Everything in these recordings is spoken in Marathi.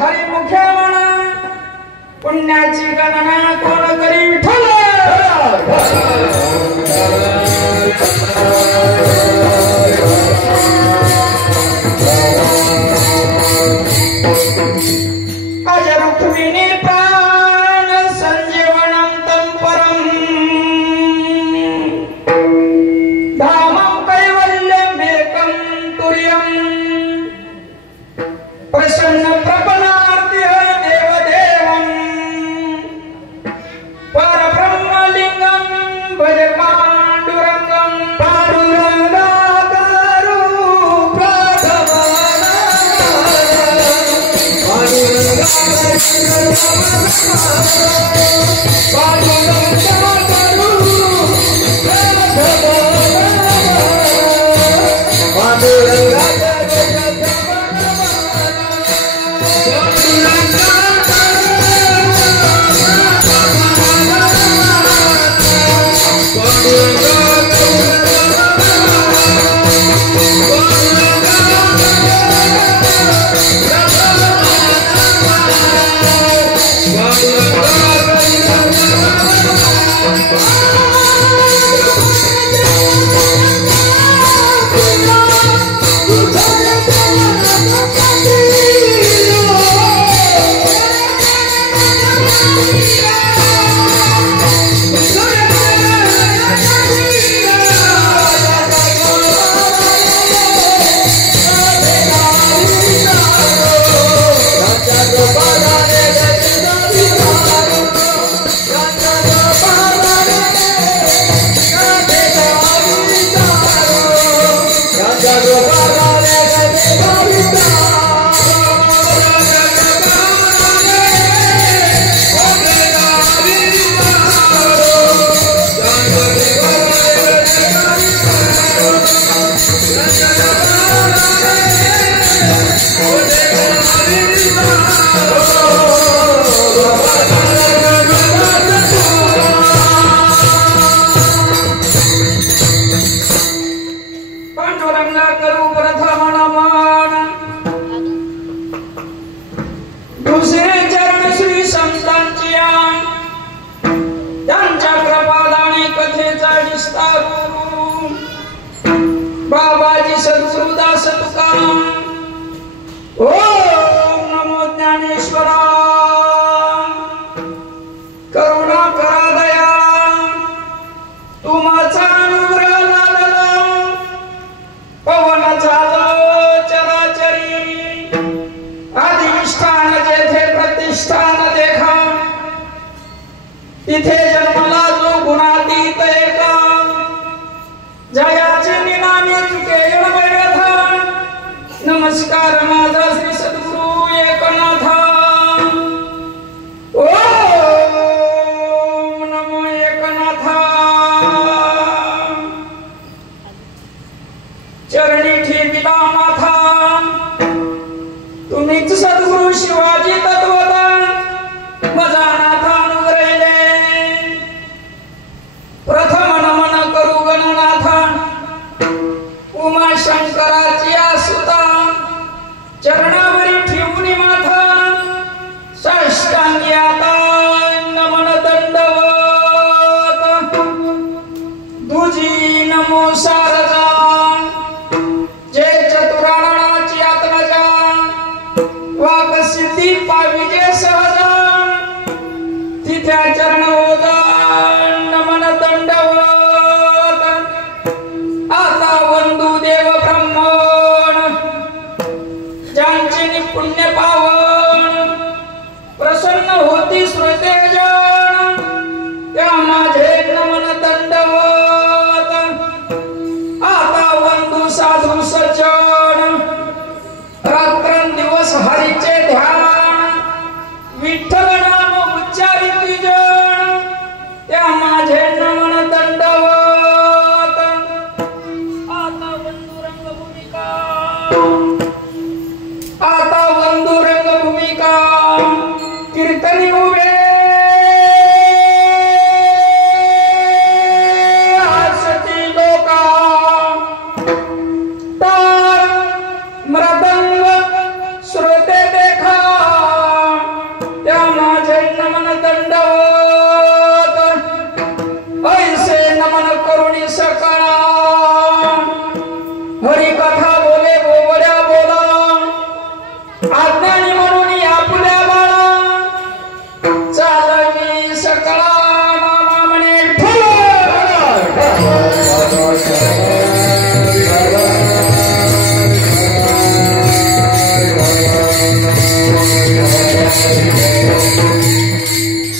हरि पुण्याची गणना कोण करील ठल अज रुक्मिणी प्राण संजीवनं तं परम धामं कैवल्यं वेकं तुर्यं प्रसन्न प्रपन्नार्ति देवदेवं परब्रह्मलिंगं भज पाण्डुरंगं पाण्डुरंगाकारो प्रथमना बाबाजी सद्गुरुदास तुकाराम ओम नमो ज्ञानेश्वरा करुणा करा दया तुमचा अनुग्रह लादला पवन झालो चराचरी अधिष्ठान जेथे प्रतिष्ठान देखा तिथे जन्मला जो गुणातीत एका जयाचे निनामे तुके व्यथा नमस्कार माझा श्री सद्गुरु एकनाथा ओम नमो एकनाथा चरणी ठेविला माथा तुम्हीच सद्गुरु शिवाजी तत्वदान मजा नाथा अनुग्रहिले प्रथम नमन करू गणनाथा उमा शंकराची आसुता चरणावरी ठेवून माथा साष्टांगी आता नमन दंडवत दुजी नमो सारजा जय चतुराणाची आत्मजा वाक सिद्धी पाविजे सहजा तिथ्या चरण ओदा नमन दंडवत आता वंदू देव ब्रह्मण ज्यांचे पुण्य पावन प्रसन्न होती श्रोते जन त्या माझे नमन दंडवत आता वंदू साधू सज्जन रात्रंदिवस हरीचे ध्यान विठ्ठल नाम उच्चारिती जन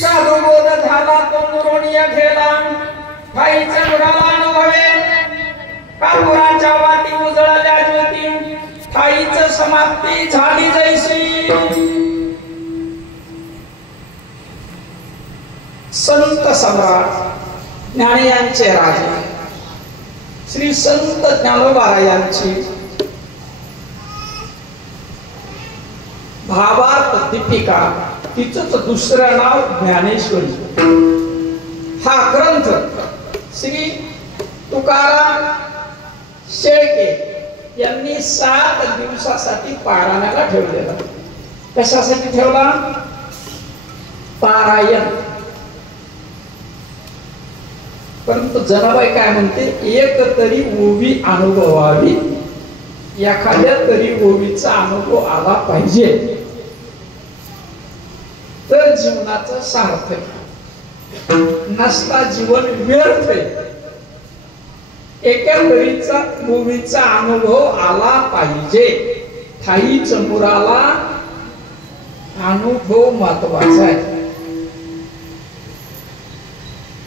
साधू बोध झाला तो नुरोनिया खेळला ठाईच्या गुराला अनुभवे कापुराच्या वाटी उजळल्या ज्योती ठाईच समाप्ती झाली जैसी संत सम्राट ज्ञानियांचे राजे श्री संत ज्ञानोबा यांची भावार्थ दीपिका तिचंच दुसरं नाव ज्ञानेश्वरी हा ग्रंथ श्री तुकाराम शेळके यांनी 7 दिवसासाठी पारायणाला ठेवलेला. कशासाठी ठेवला? पारायण. परंतु जनाबाई काय म्हणते, एक तरी ओवी अनुभवावी, एखाद्या तरी ओवीचा अनुभव आला पाहिजे तर जीवनाचं सार्थक. नसता जीवन व्यर्थ. एका तरीचा ओवीचा अनुभव आला पाहिजे. ठाईच मुराला अनुभव महत्वाचा आहे.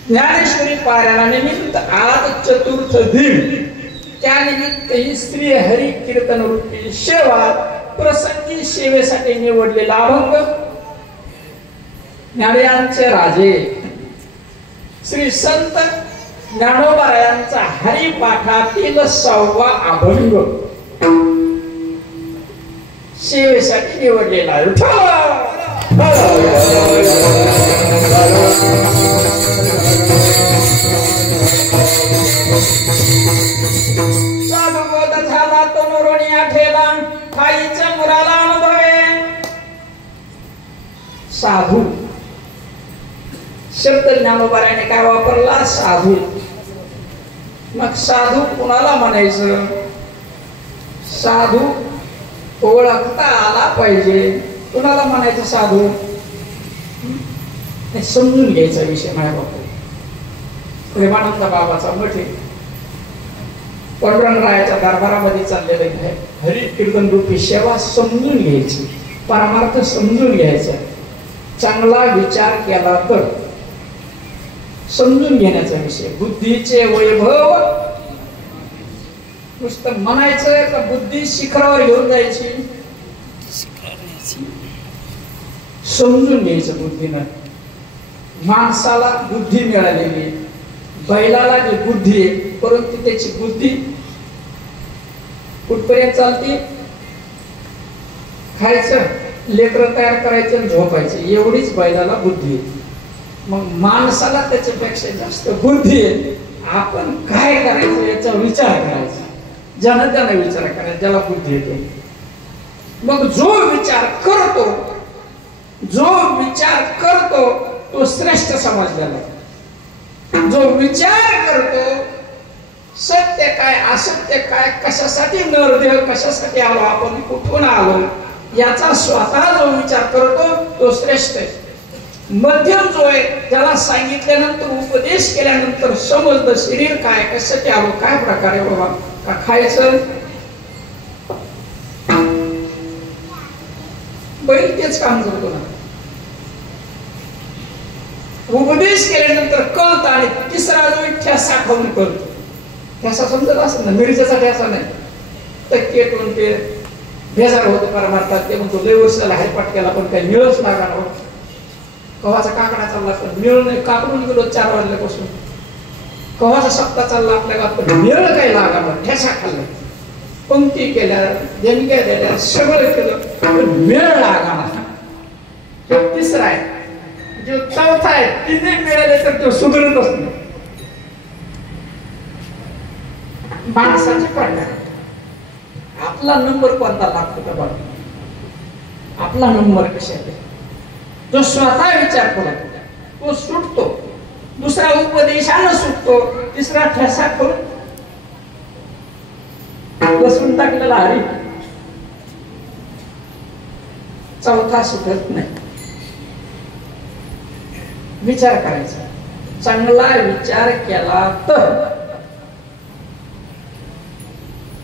ज्ञानेश्वरी पारायणानिमित्त आज चतुर्थ दिन, त्यानिमित्त ही श्री हरी कीर्तन रूपी सेवा प्रसंगी सेवेसाठी निवडलेला अभंग ज्ञानियांचे राजे श्री संत ज्ञानोबा यांचा हरिपाठातील 6वा अभंग सेवेसाठी निवडलेला आहे. साधुबोध झाला तो नुरोनिया ठेला ठाईच्या मुराला अनुभवे. साधू शब्द ज्ञानोबाने काय वापरला? साधू. मग साधू कुणाला म्हणायचं? साधू ओळखता आला पाहिजे. कुणाला म्हणायचं साधू? समजून घ्यायचा विषय माझ्या बाबा. प्रेमानंद बाबाचा मठ पांडुरंगरायाच्या दरबारामध्ये चाललेलं आहे. हरी कीर्तन रूपी सेवा समजून घ्यायची, परमार्थ समजून घ्यायचा, चांगला विचार केला तर समजून घेण्याचा विषय. बुद्धीचे वैभव नुसतं म्हणायचं का बुद्धी शिखरावर घेऊन जायची? समजून घ्यायचं बुद्धीनं. माणसाला बुद्धी मिळालेली, बैलाला जी बुद्धी आहे, परंतु त्याची बुद्धी कुठपर्यंत चालते? खायचं, लेकरं तयार करायचं, झोपायचं, एवढीच बैलाला बुद्धी आहे. मग माणसाला त्याच्यापेक्षा जास्त बुद्धी आहे. आपण काय करायचं याचा विचार करायचा, ज्यानं त्यानं विचार करायचा, ज्याला बुद्धी येते. मग जो विचार करतो तो श्रेष्ठ समजलेला. जो विचार करतो सत्य काय असत्य काय, कशासाठी नरदेह, कशासाठी आलो आपण, कुठून आलो, याचा स्वतः जो विचार करतो तो श्रेष्ठ आहे. मध्यम जो आहे, ज्याला सांगितल्यानंतर उपदेश केल्यानंतर समजलं शरीर काय, कशासाठी आलो, काय प्रकारे बाबा, का खायचं, बैल तेच काम करतो ना. उपदेश केल्यानंतर कळत आणि तिसरा जो ठ्यासा खाऊन कळतो. ठ्यासा समजत असत ना, मिरच्याचा ठ्यासा नाही. टक्केतून ते बेजार होतो परमार्थात. ते म्हणतो लय वर्षाला हायपाट केला पण काही मिळच लागणार. कव्हाचा काकडा चालला पण मिळ नाही, काकडून गेलो 4 वाजल्यापासून. कव्हाचा सप्ताह चालला आपल्या गावात पण मिळ काही लागणार. ठ्यासा खाल्ला, पंक्ती केल्या, देणग्या दिल्या, सगळं केलं पण मिळ लागणार. तिसरा आहे. जो चौथा आहे, तिने मिळाले तर तो सुधरतच नाही. माणसाचे प्रकार. आपला नंबर कोणता लागतो का बघ, आपला नंबर कशात? जो स्वतः विचार करतो तो सुटतो, दुसरा उपदेशानं सुटतो, तिसरा ठसा करून बसून टाकलेला हरी, चौथा सुटत नाही. विचार करायचा, चांगला विचार केला तर.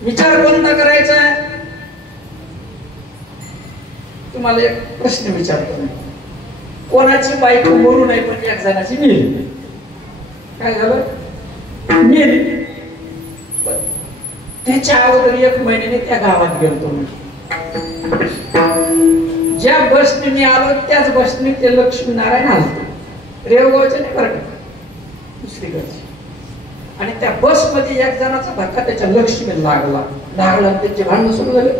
विचार कोणता करायचा? तुम्हाला एक प्रश्न विचारतो, कोणाची बायको मरू नाही पण एक जणाची मेली. काय झालं? मेली. त्याच्या अगोदर 1 महिन्याने त्या गावात गेलतो. ज्या बसने मी आलो त्याच बसने ते लक्ष्मीनारायण आलते. रेवगावचे नाही बरं, दुसरीकडचे. आणि त्या बसमध्ये एक जणाचा धक्का त्याच्या लक्ष्मीला लागला. त्याचे भांडण सुरू झाले.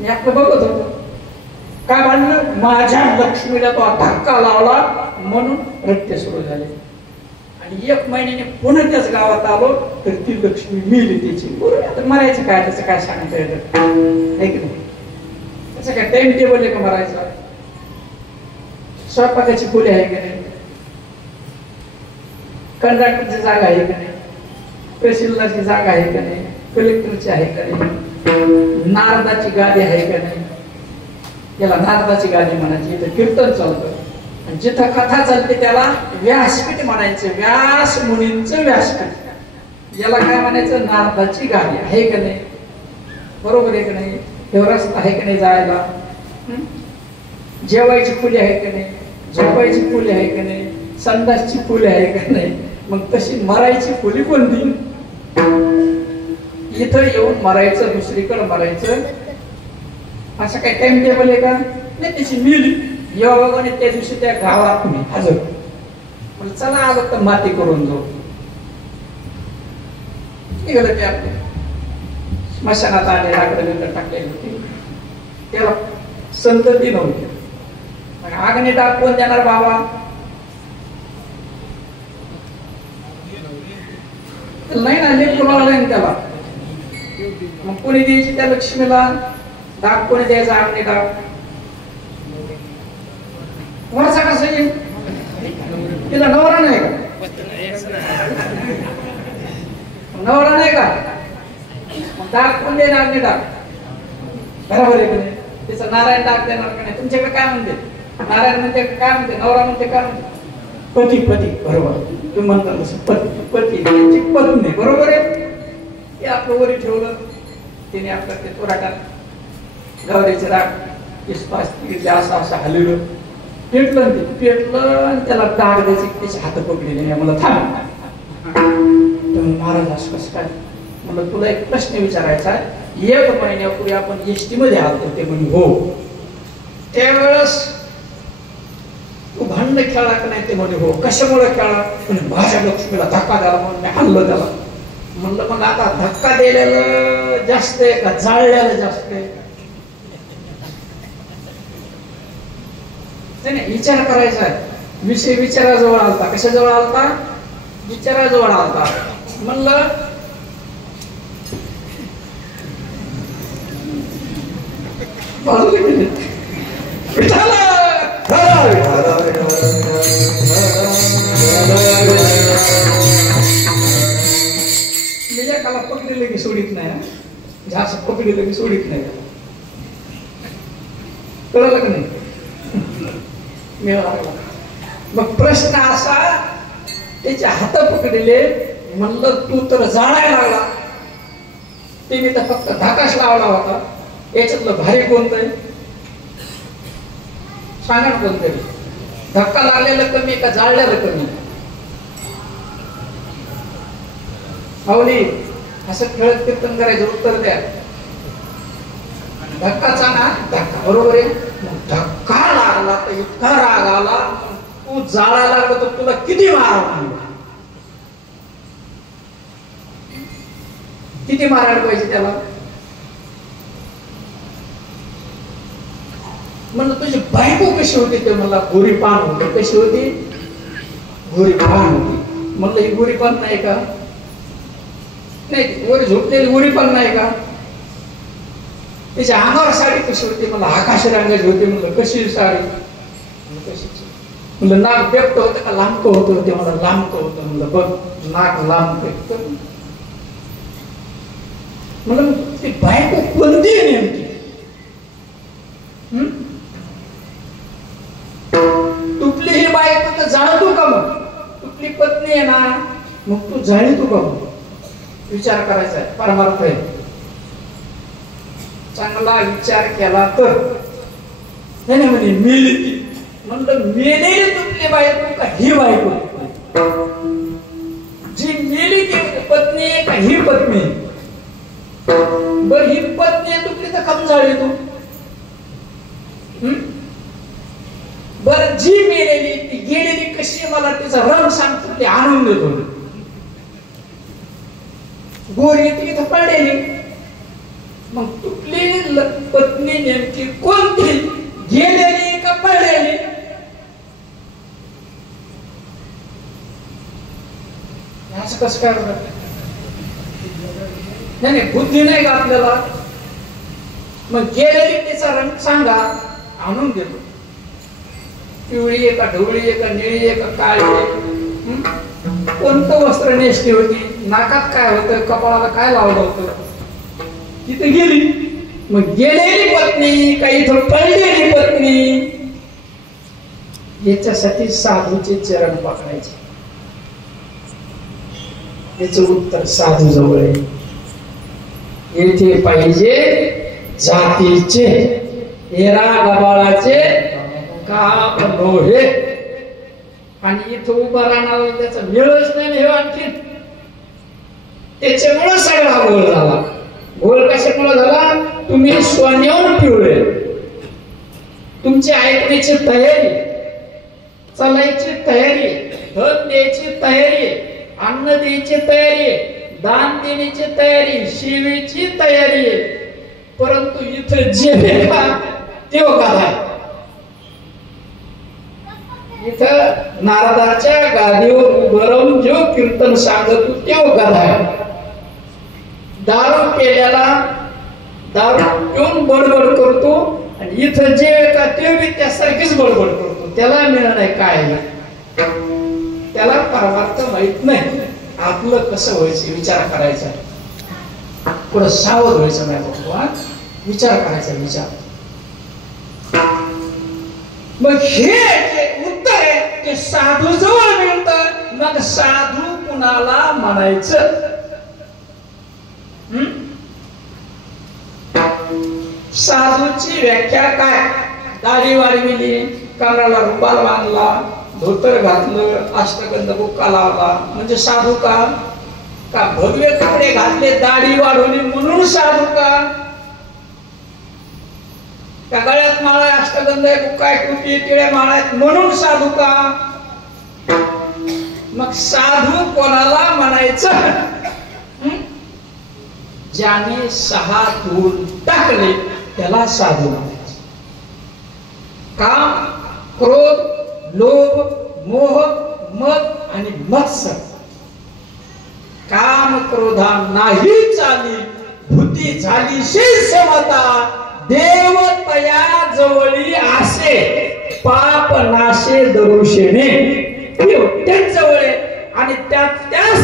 मी आपलं बघत होतो. काय भांडण? माझ्या लक्ष्मीला तो धक्का लावला म्हणून रट्टे सुरू झाले. आणि 1 महिन्याने पुन्हा त्याच गावात आलो तर ती लक्ष्मी मेली त्याची. बरोबर, आता मरायचं काय? त्याचं काय सांगता येतं? आहे की नाही? त्याचं काय टाइम टेबल आहे का मरायचा? स्वयंपाकाची खोली आहे का नाही? कंडक्टरची जागा आहे का नाही? तहसीलदारची जागा आहे का नाही? कलेक्टरची आहे का नाही? नारदाची गादी आहे का नाही? याला नारदाची गादी म्हणायची. इथं कीर्तन चालतं आणि जिथं कथा चालते त्याला व्यासपीठ म्हणायचं. व्यास मुनींचं व्यासपीठ. याला काय म्हणायचं? नारदाची गादी आहे का नाही? बरोबर आहे का नाही? हे रस्ता आहे का नाही जायला? जेवायची खोली आहे का नाही? झोपायची खोली आहे का नाही? संडासची खोली आहे का नाही? मग तशी मरायची खोली कोणती? इथं येऊन मरायचं, दुसरीकडे मरायचं, असं काही टाइम टेबल आहे का? नाही. त्याची मिली योगाने त्या दिवशी त्या गावात मी हजर. म्हणजे चला आलो तर माती करून जाऊ. निघालं ते आपले स्मशानात आले, लाकडं टाकलेली होती. त्याला संतती नव्हती. आग्ने टाक कोण देणार बाबा? नाही ना, लेट कोणाला नाही त्याला. मग कोणी द्यायची त्या लक्ष्मीला? डाक कोणी द्यायचा? आग्ने टाक. वरचा कसं येईल? तिला नवरा नाही का? नवरा नाही का? मग डाक कोण देणार? आग्ने टाक. बरोबर आहे की नाही? तिचं नारायण डाक देणार का नाही? तुमच्याकडे काय म्हणते? नारायण म्हणते काय म्हणते? नवरा म्हणते काय म्हणते? पती. पती. बरोबर, तुम्ही म्हणता तसं पती. पती त्यांची पत्नी. बरोबर आहे. ते आपलं वरी ठेवलं. तिने आपलं ते तोराटात गौरीचं राग इस्पास असं असं हलवलं, पेटलं. ते पेटलं आणि त्याला डाग द्यायची. त्याचे हात पकडले. मला थांब. महाराज असं कसं काय? म्हणलं तुला एक प्रश्न विचारायचा आहे. 1 महिन्यापूर्वी आपण एसटी मध्ये आलो. ते म्हणजे हो. त्यावेळेस तू भांडण खेळला का नाही? ते म्हणजे हो. कशामुळे खेळला? म्हणजे माझ्या लक्ष्मीला धक्का द्याला म्हणून मी हाणलं त्याला. म्हणलं मग आता धक्का दिलेलं जास्त आहे का जाळलेलं जास्त आहे? नाही, विचार करायचा आहे. विषय विचाराजवळ आलता. कशाजवळ आलता? विचाराजवळ आलता. म्हणलं काला पकडले की सोडित नाही. जास्त पकडले की सोडित नाही. कळलं का नाही? मग प्रश्न असा, त्याचे हात पकडले. म्हणलं तू तर जाळायला लागला. तिने तर फक्त धाकाश लावला होता. याच्यातलं भारी कोणतं आहे? सांगा ना कोणतरी. धक्का लागलेलं कमी का जाळलेलं कमी? माऊली असं खेळत कीर्तन करायचं, उत्तर द्या. धक्काचा ना धक्का. बरोबर आहे. धक्का लागला तर इतका राग आला. तू जाळायला लागला तर तुला किती मारायला? किती मारायला पाहिजे त्याला? म्हणलं तुझी बायको कशी होती? ते मला गोरीपान होती. कशी होती? गोरीपान होती. म्हणलं ही गोरीपान नाही का? नाही, वर झोपलेली गोरीपान नाही का? तिच्या अंगावर साडी कशी होती? मला आकाश रंगाची होती. म्हणलं कशी साडी? म्हणलं नाक बेपट होतं का लांबकं होतं? ते मला लांबकं होतं. म्हणलं बघ नाक लांब. म्हणलं ती बायको कोणती आहे नेमकी? तुटली ही बायको तर जाळतो का? मग तुटली पत्नी आहे ना, मग तू जाळी तू का? विचार करायचा आहे. परमार्थ आहे. चांगला विचार केला तर नाही म्हणे मेली ती. म्हणलं मेलेली तुपली बायको का ही बायको? जी मेली ती पत्नी आहे का ही पत्नी? बर ही पत्नी तुपली तर कम झाली तू. बर जी मेलेली ती गेलेली कशी, मला तिचा रंग सांगतो ते आणून देतो. गोरी ती इथं पडलेली. मग तुटली पत्नी नेमकी कोणती, गेलेली का पडलेली? असं कसं काय होणार? नाही बुद्धी नाही का आपल्याला? मग गेलेली तिचा रंग सांगा, आणून देतो. पिवळी आहे का ढवळी आहे का निळी आहे का काळी आहे? कोणतं वस्त्र नेसली होती, नाकात काय होतं, कपाळाला काय लावलं होतं, तिथे गेली. मग गेलेली पत्नी का इथं पडलेली पत्नी? याच्यासाठी साधूचे चरण पकडायचे. याच उत्तर साधू जवळ आहे. येथे पाहिजे जातीचे हेरा गबाळाचे काम लोहे. आणि इथं उभं राहणार त्याचा मिळच नाही हे आणखी. त्याच्यामुळे सगळा गोळ झाला. गोळ कशामुळे झाला? तुम्ही सोन्याहून पिवळे. तुमची ऐकण्याची तयारी, चालायची तयारी, धन द्यायची तयारी, अन्न द्यायची तयारी, दान देण्याची तयारी, सेवेची तयारी. परंतु इथं जे ते गाधा. इथं नारदाच्या गादीवर उभं राहून जो कीर्तन सांगतो ते गाधा. दारू पेल्याला दारू पिऊन बडबड करतो आणि इथं जे का ते बी त्यासारखीच बडबड करतो. त्याला मिळणार आहे काय? त्याला परमार्थ माहित नाही. आपलं कसं व्हायचं विचार करायचा. थोडं सावध व्हायचं नाही बाबा, विचार करायचा विचार. मग हे उत्तर आहे ते साधू जवळ मिळतं. मग साधू कुणाला म्हणायचं? साधूची व्याख्या काय? दाढी वाढविली, कमराला रुमाल बांधला, धोतर घातलं, अष्टगंध बुक्का लावला म्हणजे साधू का? का भगवे कपडे घातले, दाढी वाढवली म्हणून साधू का? का गळ्यात माळा, अष्टगंध बुक्का, टोपी, टिळ्या माळा म्हणून साधू का? मग साधू कोणाला म्हणायचं? ज्याने 6 धूळ टाकले त्याला साधू म्हणायचं. काम, क्रोध, लोभ, मोह, मद आणि मत्सर. काम क्रोधा नाही चाली, भूती झाली समता. देव तया जवळी आसे, पाप नाशे दरुषेने. त्याच जवळ आणि त्या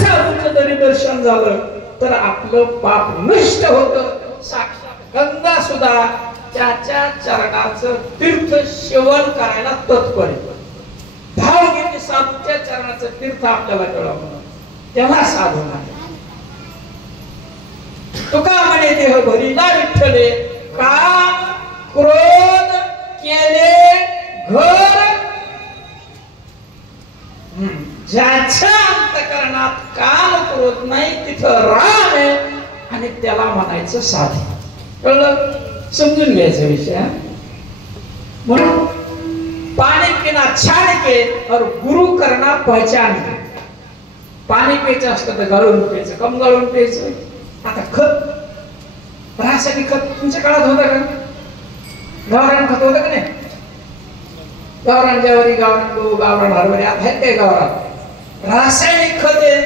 साधूचं जरी दर्शन झालं तर आपलं पाप नष्ट होतं. साक्षात गंगा सुद्धा त्याच्या चरणाचं तीर्थ सेवन करायला तत्पर आहे. भाव घेते साधूच्या चरणाचं तीर्थ आपल्याला कळवलं, त्याला साधू नाही. तुका म्हणे देह भरीला विठ्ठले, काम क्रोध केले घर. ज्याच्या अंतकरणात काम क्रोध नाही तिथं राम आहे आणि त्याला म्हणायचं साधू. कळलं? समजून घ्यायचा विषय. म्हणून पानी पिना छान के और गुरु करना पहचान के. पाणी प्यायचं असतं तर गाळून प्यायचं. कम गाळून प्यायचं? आता खत, रासायनिक खत तुमच्या काळात होतं का? गावरान खत होतं का नाही? गावरान ज्वारी, गावरान गहू, गावरान हरभरे आहेत काय गावरान? रासायनिक खत आहे,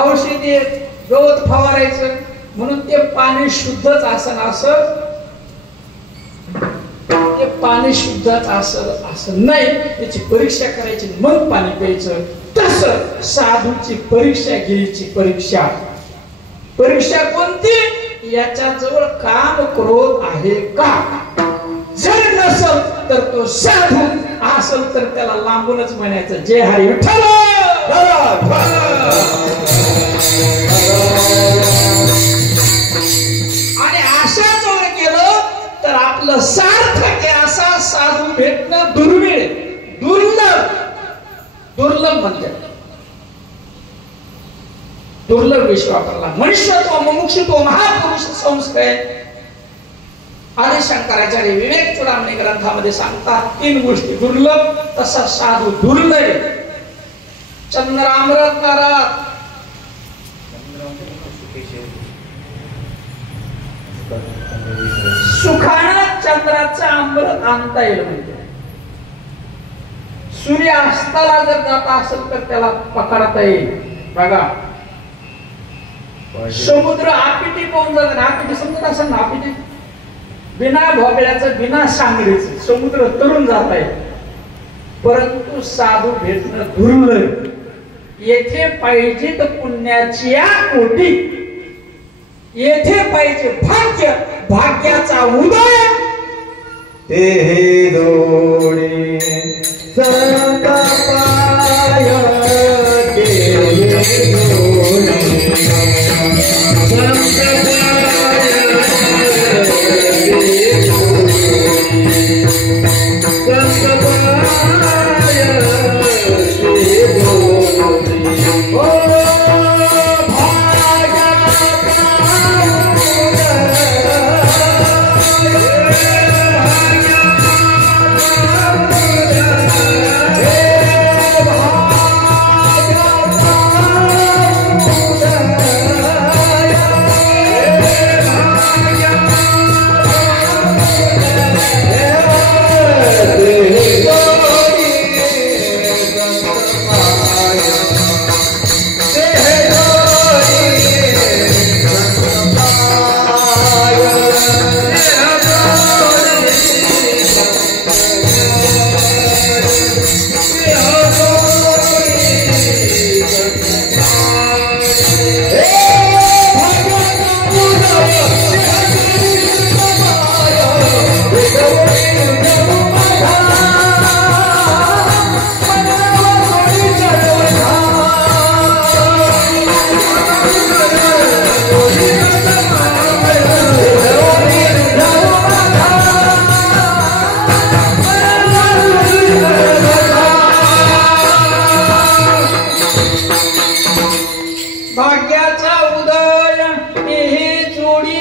औषधी आहे, गवत फवारायचं म्हणून ते पाणी शुद्धच असं असं. ते पाणी शुद्धच असं नाही, त्याची परीक्षा करायची मग पाणी प्यायचं. तसं साधूची परीक्षा घ्यायची. परीक्षा कोणती? याच्या जवळ काम क्रोध आहे का? जर नसल तर तो साधू, असल तर त्याला लांबूनच म्हणायचं जय हरी विठ्ठल. आणि अशा जवळ गेलं सार्थक आहे असा साधू भेटणं दुर्मिळ, दुर्लभ. दुर्लभ म्हणजे दुर्लभ विषय वापरला. मनुष्यत्व, मुमुक्षुत्व, महापुरुष संस्कृत आदि शंकराचार्य विवेक चूडामणी ग्रंथामध्ये सांगतात 3 गोष्टी दुर्लभ. तसा साधू दुर्लभ. चंद्रामृत नारात सुखानं चंद्राचं अमृत आणता येईल. म्हणजे सूर्य अस्ताला जर जात असेल तर त्याला पकडता येईल. बघा समुद्र आपिटी पाहून जात. आपिटी समजत असेल ना? आपिटी बिना भोपळ्याचं, बिना सांगडीचं समुद्र तरुण जात आहे. परंतु साधू भेटणं दुर्लभ. येथे पाहिजे तर पुण्याची कोटी, येथे पाहिजे भाग्य, भाग्याचा उदय. ते दोडी संत पाय, ते दोडी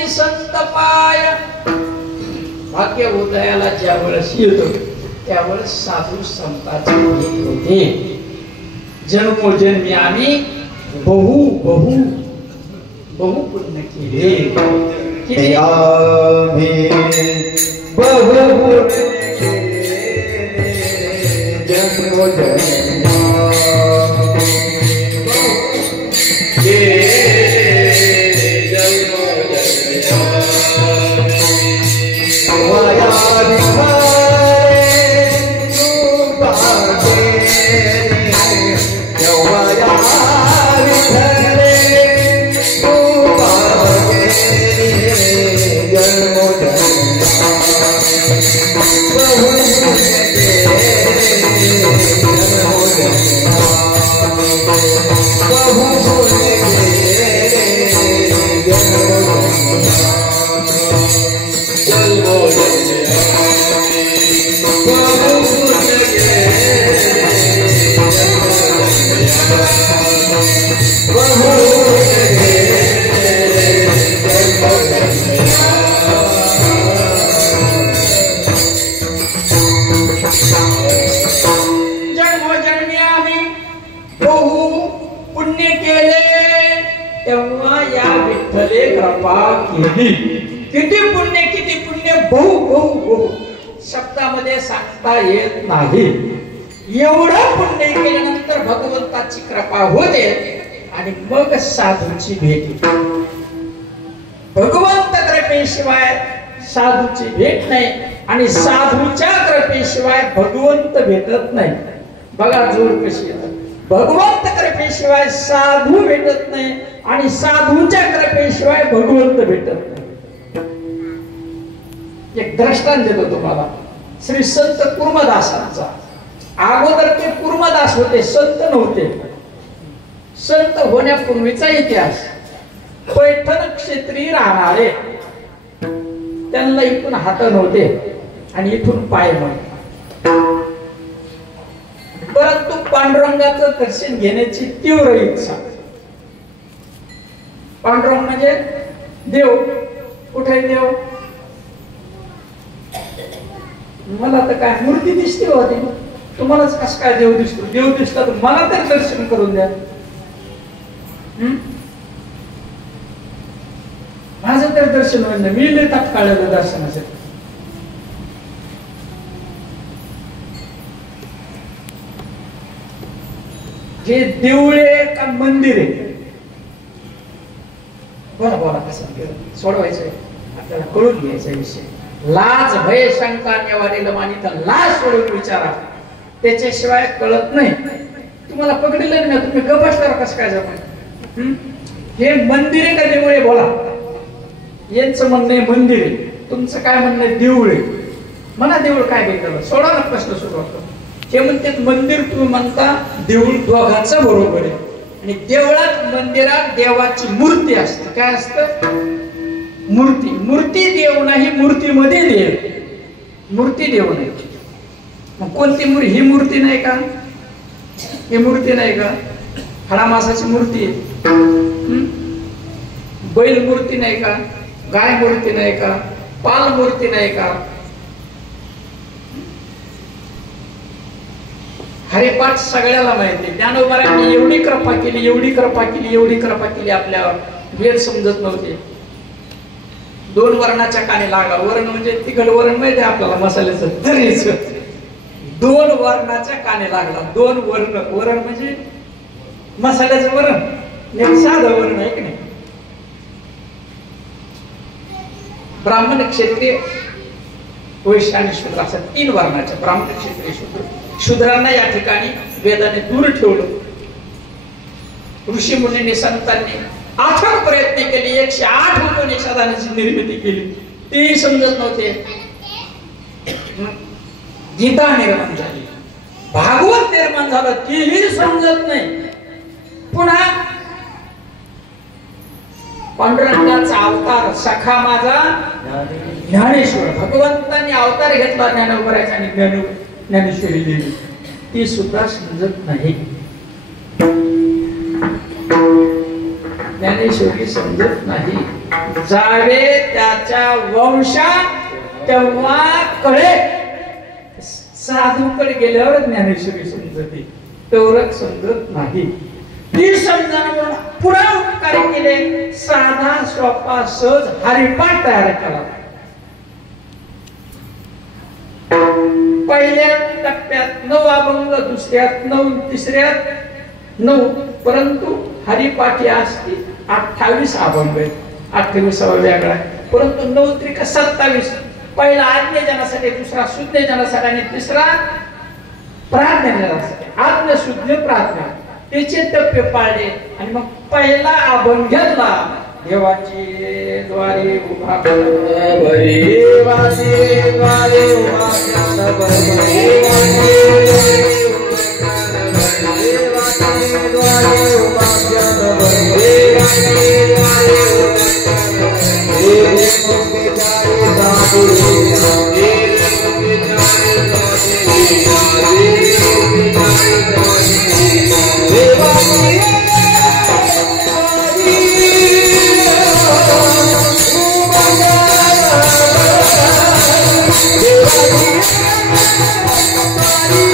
संत भाग्य उदयाला ज्यावेळेस येतो त्यावेळेस साधू संतांची भेट होते. जन्मोजन्मी आम्ही बहु बहु बहु पुण्य केले. आम्ही बहु पुण्य केले जन्मोजन्मी. जन्मोजन्मी आम्ही बहु पुण्य केले तेव्हा या विठ्ठले कृपा केली. किती पुण्य बहु बहु बहु शब्दामध्ये सांगता येत नाही. एवढं पुण्य केल्यानंतर भगवंताची कृपा होते आणि मग साधूची भेट. भगवंत कृपेशिवाय साधूची भेट नाही आणि साधूच्या कृपेशिवाय भगवंत भेटत नाही. बघा जोड कशी आहे. भगवंत कृपेशिवाय साधू भेटत नाही आणि साधूच्या कृपेशिवाय भगवंत भेटत नाही. एक दृष्टांत देतो तुम्हाला. श्री संत कुर्मदासांचा. अगोदर ते कुर्मदास होते, संत नव्हते. संत होण्यापूर्वीचा इतिहास. पैठण क्षेत्री राहणारे त्यांना इथून हात नव्हते आणि इथून पाय नव्हते. परंतु पांडुरंगाचं दर्शन घेण्याची तीव्र इच्छा. पांडुरंग म्हणजे देव. कुठे देव? मला तर काय मूर्ती दिसते होती, तुम्हालाच कस काय देव दिसतो? देव दिसला तर मला तर दर्शन करून द्या. माझं तर दर्शन होईल ना, मी लय तात्काळलं दर्शनासाठी. हे देऊळे का मंदिर आहे? बोला बोला, कसं सोडवायचंय आपल्याला, कळून घ्यायचा विषय. लाज भय शंका नेवारील मानिता, लाज सोडून विचारा, त्याच्याशिवाय कळत नाही. तुम्हाला पकडलं ना, तुम्ही गप असल्यावर कसं काय जमणार? हे मंदिर आहे का देऊळे? बोला. यांचं म्हणणं आहे मंदिर आहे, तुमचं काय म्हणणं आहे देऊळ आहे. मला देऊळ काय भेटलं? सोडा ना प्रश्न सुरू. हे म्हणते मंदिर, तुम्ही म्हणता देऊळ, दोघांचं बरोबर आहे. आणि देवळात मंदिरात देवाची मूर्ती असते. काय असतं? मूर्ती. मूर्ती देव नाही, मूर्तीमध्ये देव. मूर्ती देव नाही. मग कोणती मूर्ती? ही मूर्ती नाही का? ही मूर्ती नाही का? हाडामासाची मूर्ती आहे. बैल मूर्ती नाही का? गाय मूर्ती नाही का? पाल मूर्ती नाही का? हरिपाठ सगळ्याला माहिती. ज्ञानोबारांनी एवढी कृपा केली, एवढी कृपा केली, एवढी कृपा केली आपल्यावर. वेद समजत नव्हते. 2 वर्णाच्या कानी लागला. वरण म्हणजे तिखट वरण माहिती आपल्याला, मसाल्याचं तरीच 2 वर्णाच्या कानी लागला. 2 वर्ण. वरण म्हणजे मसाल्याचं वरण, साधं वरण आहे की नाही? ब्राह्मण, क्षत्रिय, वैश्य आणि शूद्र असं 3 वर्णाचे. ब्राह्मण, क्षत्रिय, शूद्र. शूद्रांना या ठिकाणी वेदाने दूर ठेवलं. ऋषी मुनींनी, संतांनी अथक प्रयत्न केले. 108 उपनिषदांची निर्मिती केली, ते समजत नव्हते. गीता निर्माण झाली, भागवत निर्माण झालं, तेही समजत नाही. पुन्हा पांडुरंगाचा अवतार सखा माझा ज्ञानेश्वर, भगवंतांनी अवतार घेतला ज्ञानोबराचा आणि ज्ञानेश्वरी दिली, ती सुद्धा समजत नाही. ज्ञानेश्वरी समजत नाही. जावे त्याच्या वंशात तेव्हा कळे. साधूकडे गेल्यावर ज्ञानेश्वरी समजते, तेवढं समजत नाही. ती समजून पुढे उपकार केले. साधा सोपा सहज हरिपाठ तयार केला. पहिल्या टप्प्यात 9 अभंग, दुसऱ्यात 9, तिसऱ्यात 9, परंतु हरिपाठी असते 28 अभंग आहेत. 28वा वेगळा आहे, परंतु 9 त्रिक 27. पहिला आज्ञेजनासाठी, दुसरा शुद्धजनासाठी आणि तिसरा प्राज्ञजनासाठी. आज्ञा, शुद्ध, प्राज्ञा, त्याचे टप्पे पाळले. आणि मग पहिला अभंग घेतला. देवाचे द्वारे उभा Thank you.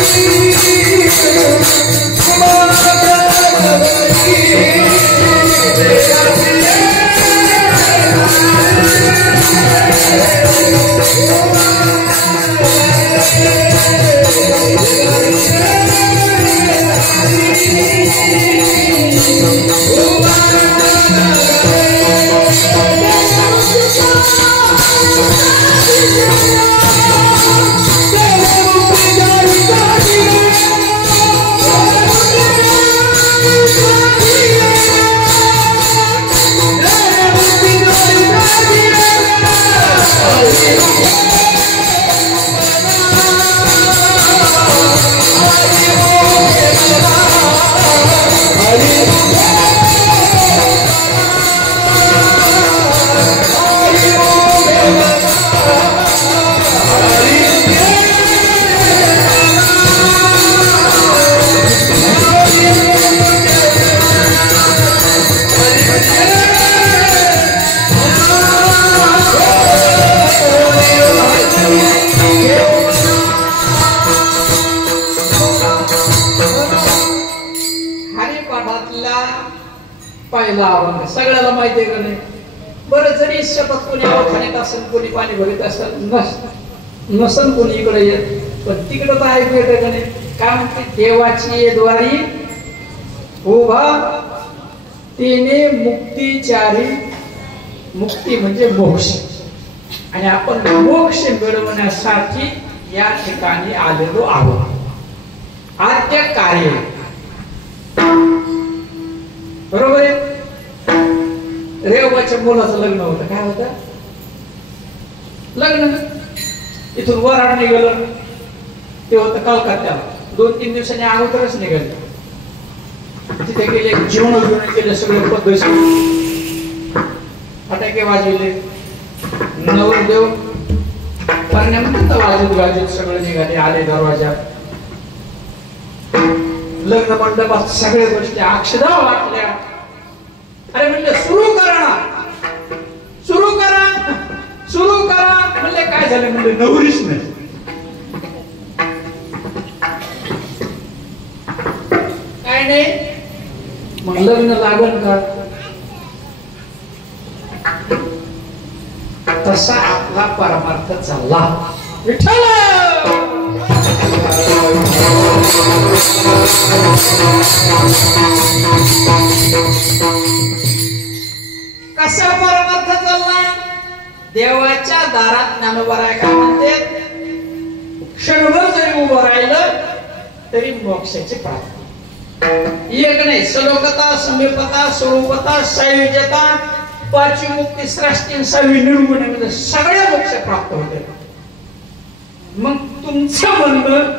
पहिला अभंग सगळ्याला माहिती आहे का नाही? बरं, जरी शपथ कोणी खाण्यात असेल, कोणी पाणी भरीत असेल, नसन कोणी इकडे येत, पण तिकडं तर ऐकू येतं का नाही? काय म्हणते? देवाची द्वारी उभा तिने मुक्तीचारी, मुक्ती म्हणजे मोक्ष, आणि आपण मोक्ष मिळवण्यासाठी या ठिकाणी आलेलो आहोत. आद्य कार्य, बरोबर आहे. रेवबाच्या मुलाचं लग्न होतं. काय होतं? लग्न. इथून वराड निघालं, ते होतं कलकत्त्याला. 2-3 दिवसांनी अगोदरच निघाले. तिथे गेले, जेवण घेऊन केले, सगळे पद्धतशीर फटाके वाजवले. नवरदेव करण्यामध्ये वाजत सगळे निघाले, आले दरवाजा. लग्न मंडपात सगळ्या गोष्टी अक्षदा वाटल्या. अरे म्हणले सुरू करा ना, सुरू करा, सुरू करा. म्हणले काय झालं? म्हणले नवरीच नाही. काय नाही? मग लग्न लागन का? तसा आपला परमार्थ चालला. विठ्ठल कसा परमार्थ चालला? देवाच्या दारात ज्ञानोबराय काय म्हणते? क्षणभर जरी उभं राहिलं तरी मोक्षाची प्राप्ती. एक नाही, सलोकता, समीपता, स्वरूपता, सायुज्यता, पाचवी मुक्ती, श्रेष्ठी, सहावी निर्गुण, म्हणजे सगळ्या मोक्ष प्राप्त होते. मग तुमचं म्हणणं,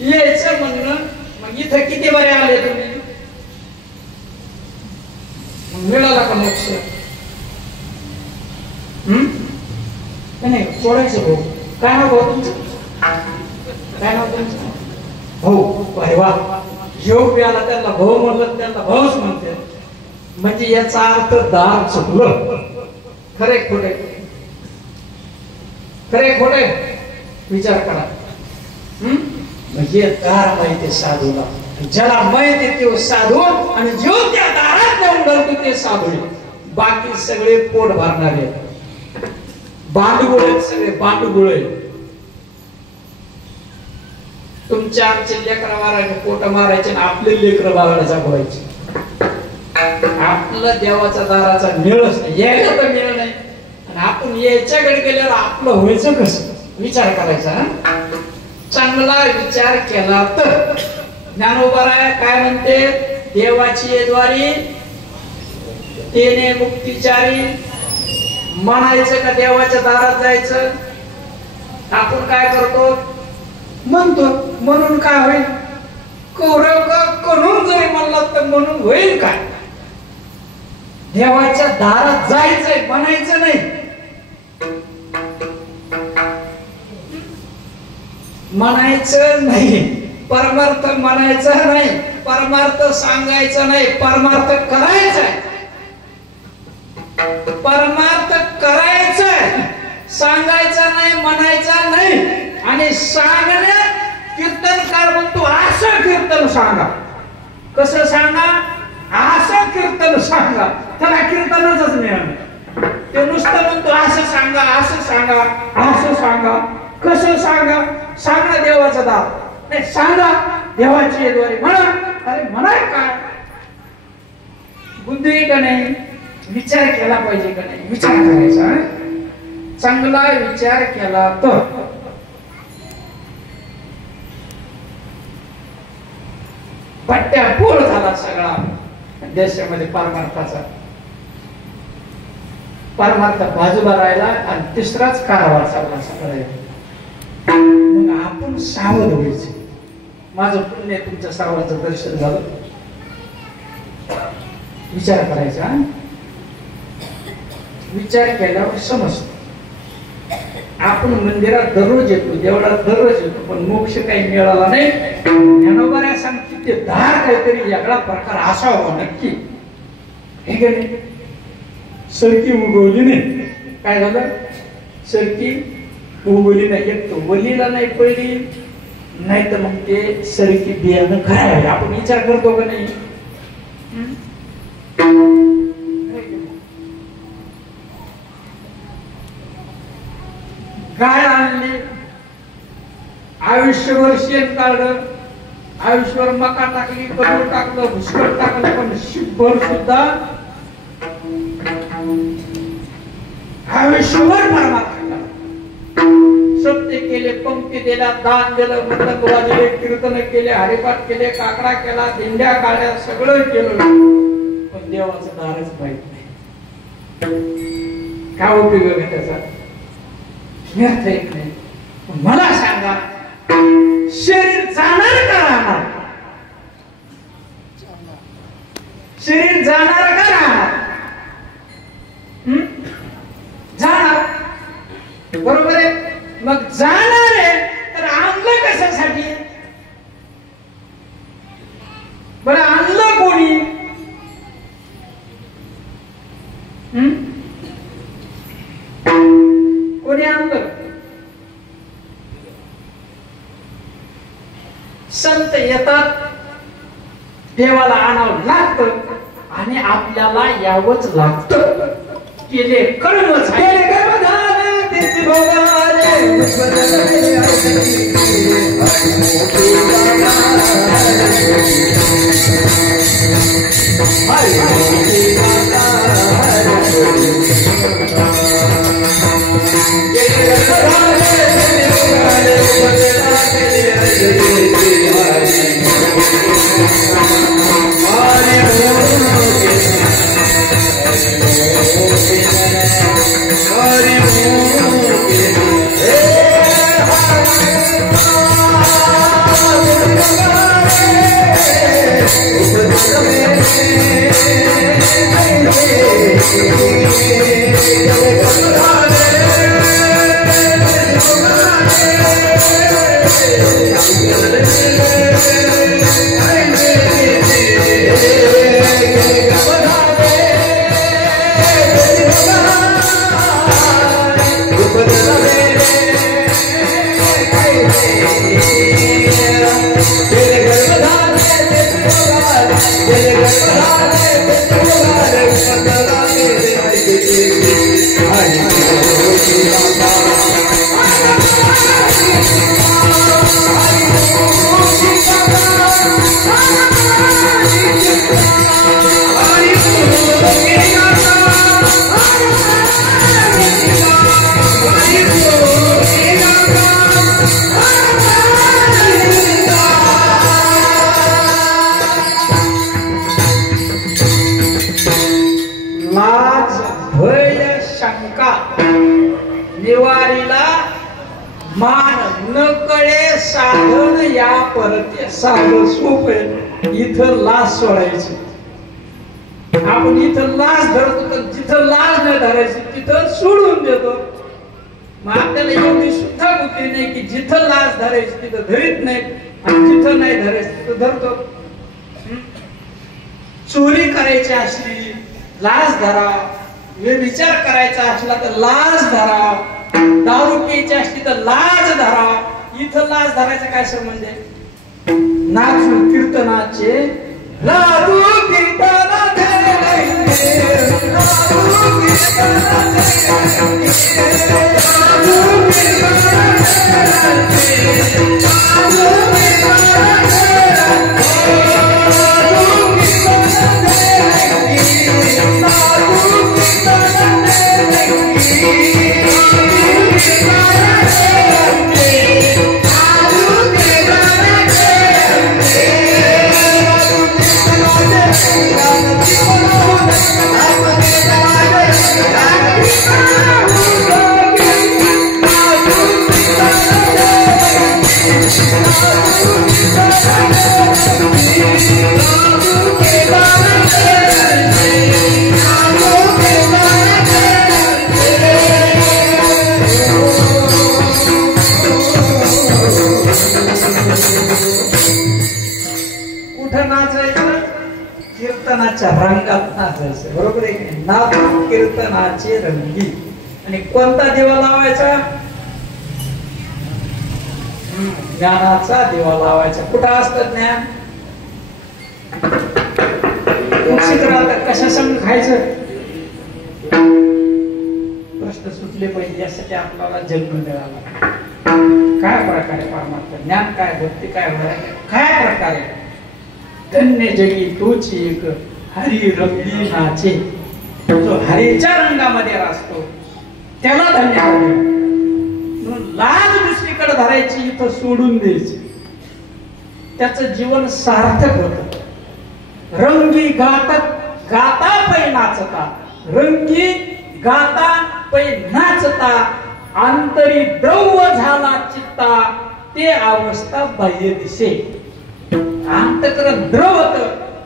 यायचं म्हणणं, मग इथं किती बरे आले तुम्ही? मिळाला का मोक्ष? नाही, सोडायचं भाऊ. काय नाव भाऊ तुमचं? काय नाव तुमचं? भाऊ. अरे वा, योग मिळाला त्यांना भाऊ म्हणलं, त्यांना भाऊच म्हणते. म्हणजे याचा अर्थ दार चुकलं. खरे खोटे? खरे खोटे? विचार करा. म्हणजे दार माहिती साधूला, ज्याला माहिती ते साधू, आणि जो त्या दारात जाऊन घालतो ते साधू. बाकी सगळे पोट भरणारे, बांडगुळे, सगळे बांडगुळे. तुमच्या आमचे लेकर मारायचे, पोट मारायचे, आणि आपले लेकर बाळाला जगवायचे. आपलं देवाचा दाराचा मेळच नाही, यायला तर मेळ नाही, आणि आपण याच्याकडे गेल्यावर आपलं व्हायचं कसं? विचार करायचा. चांगला विचार केला तर. ज्ञानोबराय काय म्हणते? देवाची द्वारी तेने मुक्तीचारी. म्हणायचं का देवाच्या दारात जायचं? आपण काय करतो? म्हणतो. म्हणून काय होईल? कौरव का करून जरी म्हणलं तर म्हणून होईल काय? देवाच्या दारात जायचंय, म्हणायचं नाही. म्हणायचं नाही, परमार्थ म्हणायचा नाही, परमार्थ सांगायचा नाही, परमार्थ करायचा. परमार्थ करायचा, सांगायचा नाही, म्हणायचा नाही. आणि सांगण्यात कीर्तनकार म्हणतो असं कीर्तन सांगा. कसं सांगा? असं कीर्तन सांगा. त्याला कीर्तनच मिळालं. ते नुसतं म्हणतो असं सांगा, असं सांगा, असं सांगा. कसं सांगा? सांगा देवाचा दार नाही, सांगा देवाची द्वारे म्हणा. अरे म्हणाय काय? बुद्धी का नाही? विचार केला पाहिजे का नाही? विचार करायचा. चांगला विचार केला तर. पट्ट्या पोळ झाला सगळा देशामध्ये परमार्थाचा. परमार्थ बाजूला राहिला आणि तिसराच कारभार चालला सगळा. मग आपण सावध व्हायचं. माझं पुण्य तुमच्या सर्वांचं दर्शन झालं. विचार करायचा. विचार केल्यावर समजतो. आपण मंदिरात दररोज येतो, देवळात दररोज येतो, पण मोक्ष काही मिळाला नाही. ज्ञानोबा सांगते ते दार काहीतरी वेगळा प्रकार असावा नक्की. हे का नाही? सरकी उगवली नाही. काय झालं? सरकी उगवली नाही. एक तो वलीला नाही पडली, नाही तर मग ते सरकी बियाणं काय आहे? आपण विचार करतो का नाही? गाय आणली, आयुष्यभर शेण काढलं, आयुष्यभर मका टाकली, गहू टाकलं, भुसकट टाकलं, पण शिभर सुद्धा आयुष्यभर परमात्मा सत्य केले, पंक्ती दिल्या, दान दिलं, मृदंग वाजले, कीर्तन केले, हरिपाठ केले, काकडा केला, दिंड्या काढल्या, सगळं केलं, पण देवाचं दारच माहित नाही. काय उपयोग आहे त्याचा? व्यर्थ एक नाही. मला सांगा, शरीर जाणार का राहणार? शरीर जाणार का राहणार? जाणार, बरोबर आहे. मग जाणार आहे तर आणलं कशासाठी? बरं आणलं कोणी? कोणी आणलं? संत येतात, देवाला आणावं लागतं आणि आपल्याला यावंच लागतं. केले कर्म झाले, कर्म झाले त्याचे भोगाले. निवारीला मान न कळे साधन या परते. साधन सोप आहे, इथं लाज सोडायची. आपण इथं लाज धरतो तर जिथं लाज नाही धरायची तिथं सोडून देतो. मग आपल्याला एवढी सुद्धा बुद्धी नाही की जिथं लाज धरायची तिथं धरीत नाही आणि जिथं नाही धरायचं तिथं धरतो. चोरी करायची असली लाज धरा, विचार करायचा असला तर लाज धरा, दारू प्यायची असली तर लाज धरा. इथं लाज धरायचा काय संबंध आहे? नाचू कीर्तनाचे लाडू कीर्तनाचे कीर्तनाच्या रंगात नाचायचं. बरोबर आहे की नाचू कीर्तनाचे रंगी. आणि कोणता दिवा लावायचा? ज्ञानाचा दिवा लावायचा. कुठं असतं ज्ञान? तुळशी तर आता कशा संग खायचं प्रश्न सुटले पाहिजे. यासाठी आपल्याला जन्म मिळाला. काय प्रकारे परमार्थ ज्ञान काय भक्ती काय काय प्रकारे धन्य जगी तोच एक हरी रंगी नाचे. जो हरीच्या रंगामध्ये असतो त्याला धन्य म्हणून लाज दुसरीकडे धरायची इथं सोडून द्यायची. त्याचं जीवन सार्थक होत. रंगी गाता पै नाचता रंगी गाता पै नाचता अंतरी द्रव्य झाला चित्ता ते अवस्था बाह्य दिसे. अंतकरण द्रवत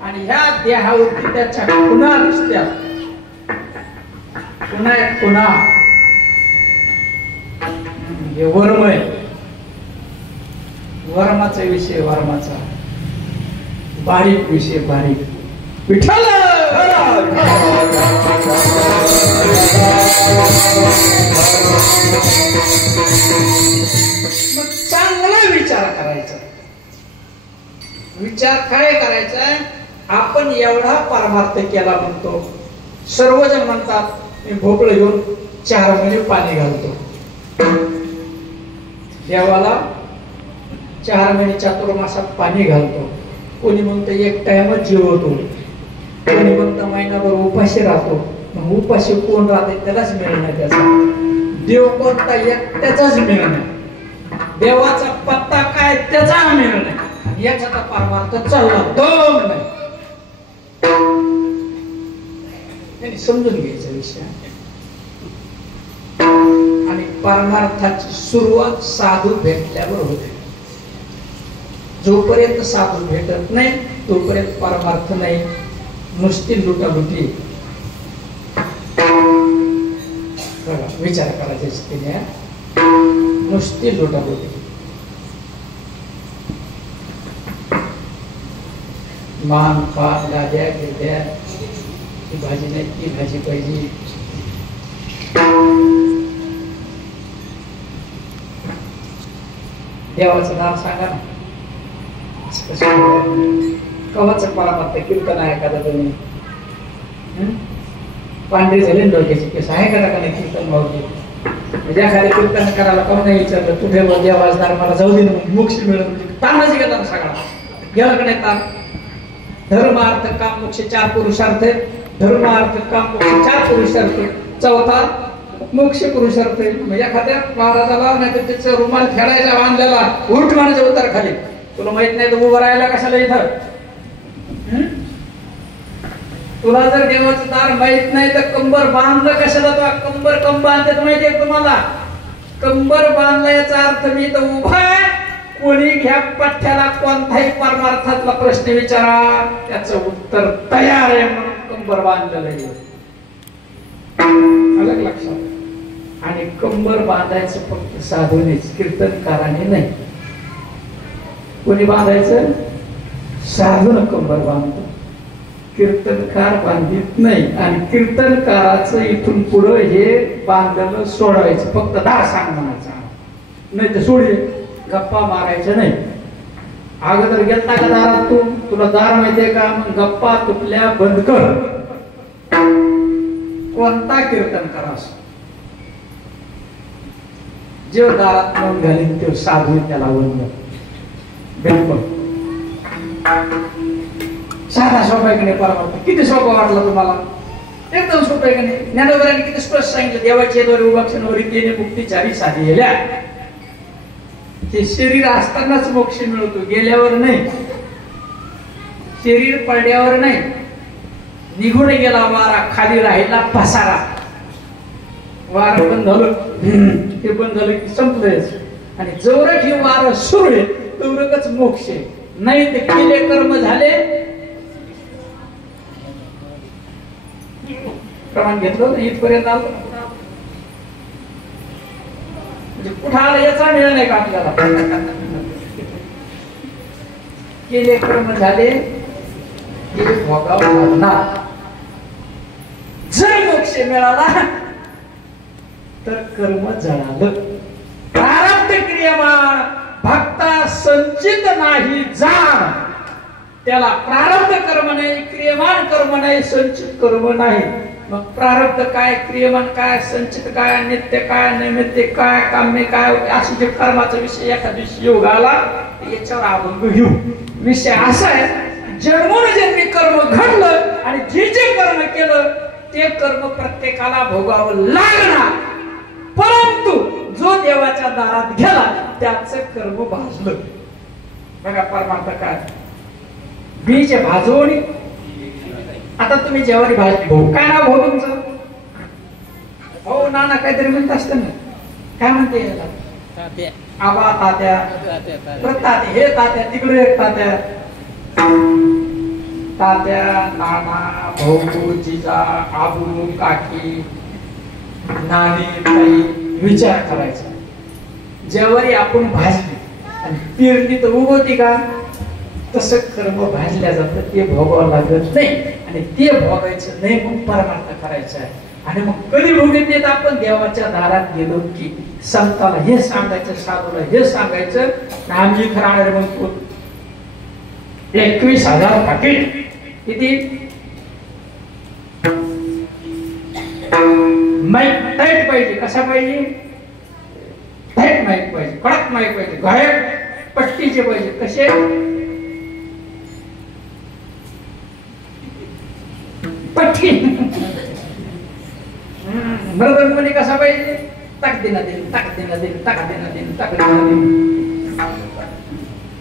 आणि ह्या देहावरती त्याच्या पुन्हा दिसत्या पुन्हा हे वर्मय वर्माचा विषय वर्माचा बारीक विषय बारीक विठ्ठल. मग चांगला विचार करायचा. विचार काय करायचा आपण एवढा परमार्थ केला म्हणतो. सर्वजण म्हणतात मी भोपळं घेऊन 4 महिने पाणी घालतो देवाला. 4 महिने चातुर्मासात पाणी घालतो. कोणी म्हणतं 1 टाइमच जेवतो. कोणी म्हणतं महिनाभर उपाशी राहतो. मग उपाशी कोण राहते त्यालाच मिळणार. त्याचा देव कोणता एकट्याचाच मिळणार. देवाचा पत्ता काय त्याचा मिळणार. याचा परमार्थ चालला दम नाही. समजून घ्यायचा विषय. आणि परमार्थाची सुरुवात साधू भेटल्यावर होते. जोपर्यंत साधू भेटत नाही तोपर्यंत परमार्थ नाही. नुसती लुटालुटी. बघा विचार करायच्या स्थितीने नुसती लुटालुटी. मान पान गाद्या गिरद्या ही भाजी नाही ती भाजी पाहिजे. देवाचं नाव सांगा ना. कवाचं परमार्थ कीर्तन आहे का तुम्ही. पांढरी झाली डोक्याची केस आहे का नाही कीर्तन भावली. म्हणजे एखाद्या कीर्तन करायला कोण नाही विचारलं तुझे देवासदार मला जाऊ दे मोक्ष मिळत म्हणजे ताणच गेला सगळा. गेला का नाही ताण. धर्म अर्थ काम मोक्ष 4 पुरुषार्थ. धर्म अर्थ काम मोक्ष 4 पुरुषार्थ. चौथा मोक्ष पुरुषार्थ. म्हणजे एखाद्या महाराजाला नाही तर त्याचा रुमाल खेळायचा बांधलेला उलट मानाचा उतार खाली. तुला माहित नाही तर उभं राहायला कशाला इथं. तुला जर देवाचं दार माहित नाही तर कंबर बांधलं कशाला. तो कंबर कम बांधतात माहिती आहे तुम्हाला. कंबर बांधला याचा अर्थ मी तर उभा आहे. कोणी घ्या पठ्याला कोणताही परमार्थातला प्रश्न विचारा त्याचं उत्तर तयार आहे म्हणून कंबर बांधलेलं आहे. अलग लक्षात. आणि कंबर बांधायचं फक्त साधूनेच कीर्तनकाराने नाही. कोणी बांधायचं साधून कंबर बांधतो. कीर्तनकार बांधित नाही. आणि कीर्तनकाराचं इथून पुढं हे बांधलं सोडवायचं. फक्त दार सांग म्हणायचं नाही तर सोडले. गप्पा मारायचं नाही. अगोदर गेलता का दारात तू तुला दार माहितीये का. मग गप्पा तुटल्या बंद कर. कोणता कीर्तनकार असो जे दारात नोंद घालीन ते साधू त्याला वंद. बिलकुल साधा सोपा आहे की नाही परमार्थ. किती सोपा वाटला तुम्हाला. एकदम सोपं आहे की नाही. ज्ञानोबरांनी किती स्पष्ट सांगितलं. देवाचे द्वारे उपाक्षणवरी केले मुक्ती 4 साधिल्या. हे शरीर असतानाच मोक्ष मिळतो गेल्यावर नाही. शरीर पडल्यावर नाही. निघून गेला वारा खाली राहिला पसारा. वार बंद झालं ते बंद झालं की संपलंच. आणि जवळच हे वार सुरू आहे तेवढंच मोक्ष आहे. नाही ते केले कर्म झाले. प्रमाण घेतलं इथपर्यंत आलं. कुठं आलं याचा मिळाला नाही का आपल्याला. केले कर्म झाले हे भोगावं लागणार. जर मोक्ष मिळाला तर कर्म जळालं. प्रारब्ध क्रियमान भक्ता संचित नाही जाण. त्याला प्रारब्ध कर्म नाही, क्रियमान कर्म नाही, संचित कर्म नाही. मग प्रारब्ध काय, क्रियमान काय, संचित काय, नित्य काय, नैमित्य काय, काम्य काय, असे जे कर्माचा विषय एका दिवशी योग आला याच्यावर आपण घेऊ. विषय असा आहे, जन्मोजन्मी कर्म घडलं आणि जे जे कर्म केलं ते कर्म प्रत्येकाला भोगावं लागणार. परंतु जो देवाच्या दारात गेला त्याचं कर्म भाजलं. बघा परमार्थ काय, बीज भाजवणी. आता तुम्ही ज्वारी भाजली, भाऊ काय नाव भाऊ तुमचं? हो नाना काहीतरी म्हणत असतं ना, काय म्हणते याला? आबा तात्या, तात्या हे तात्या, तिकडे एक तात्या, तात्या, नाना, भाऊ, जिजा, आबू, काकी, नानी, ताई. विचार करायचा, ज्यावेळी आपण भाजली आणि पेरणी तर उगवती का, तसं कर्म भाजल्या जातं, ते भोगावं लागत नाही. आणि ते भोगायचं नाही, मग परमार्थ करायचं आहे. आणि मग कधी भोगित आपण देवाच्या दारात गेलो की संताला हे सांगायचं, साधूला हे सांगायचं. नामजी खराणे म्हणतो 21,000 पाकिट. किती माईक टाईट पाहिजे, कसा पाहिजे? टाईट माईक पाहिजे, कडक माईक पाहिजे, गायक पट्टीचे पाहिजे. कसे? पट्टी. मृदंगमध्ये कसा पाहिजे? तक देना देन, तक देना देन, तक देना देन, तक देना देन,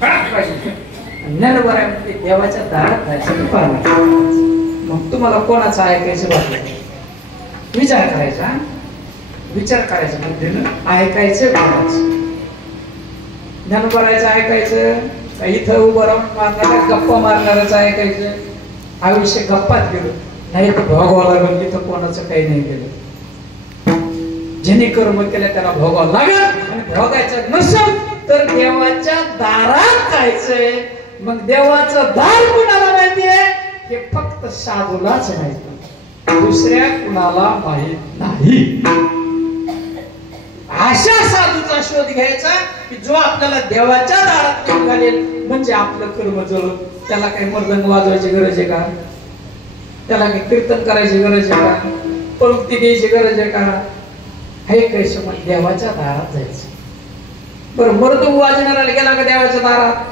कडक पाहिजे. नरवरामध्ये देवाच्या दारात जायचं. मग तुम्हाला कोणाचं ऐकायचं वाटलं? विचार करायचा, विचार करायचा, बुद्धीनं ऐकायचं. कोणाचं ज्ञान करायचं ऐकायचं, इथं उभं राहून मारणाऱ्या गप्पा मारणाऱ्याचं ऐकायचं. आयुष्य गप्पात गेलो नाही तर भोगावं लागलं. इथं कोणाचं काही नाही केलं. ज्याने कर्म केलं त्याला भोगावं लागलं. आणि भोगायचं नसेल तर देवाच्या दारात जायचंय. मग देवाचं दार कुणाला माहितीये? हे फक्त साधूलाच माहिती, दुसऱ्या कुणाला माहित नाही. अशा साधूचा शोध घ्यायचा की जो आपल्याला देवाच्या दारात घेऊन घालेल. म्हणजे आपलं कर्म जळून. त्याला काही मर्दंग वाजवायची गरज आहे का? त्याला काही कीर्तन करायची गरज आहे का? पंक्ती द्यायची गरज आहे का? हे कैसे मग देवाच्या दारात जायचं. बरं मर्दंग वाजवणारा गेला का देवाच्या दारात?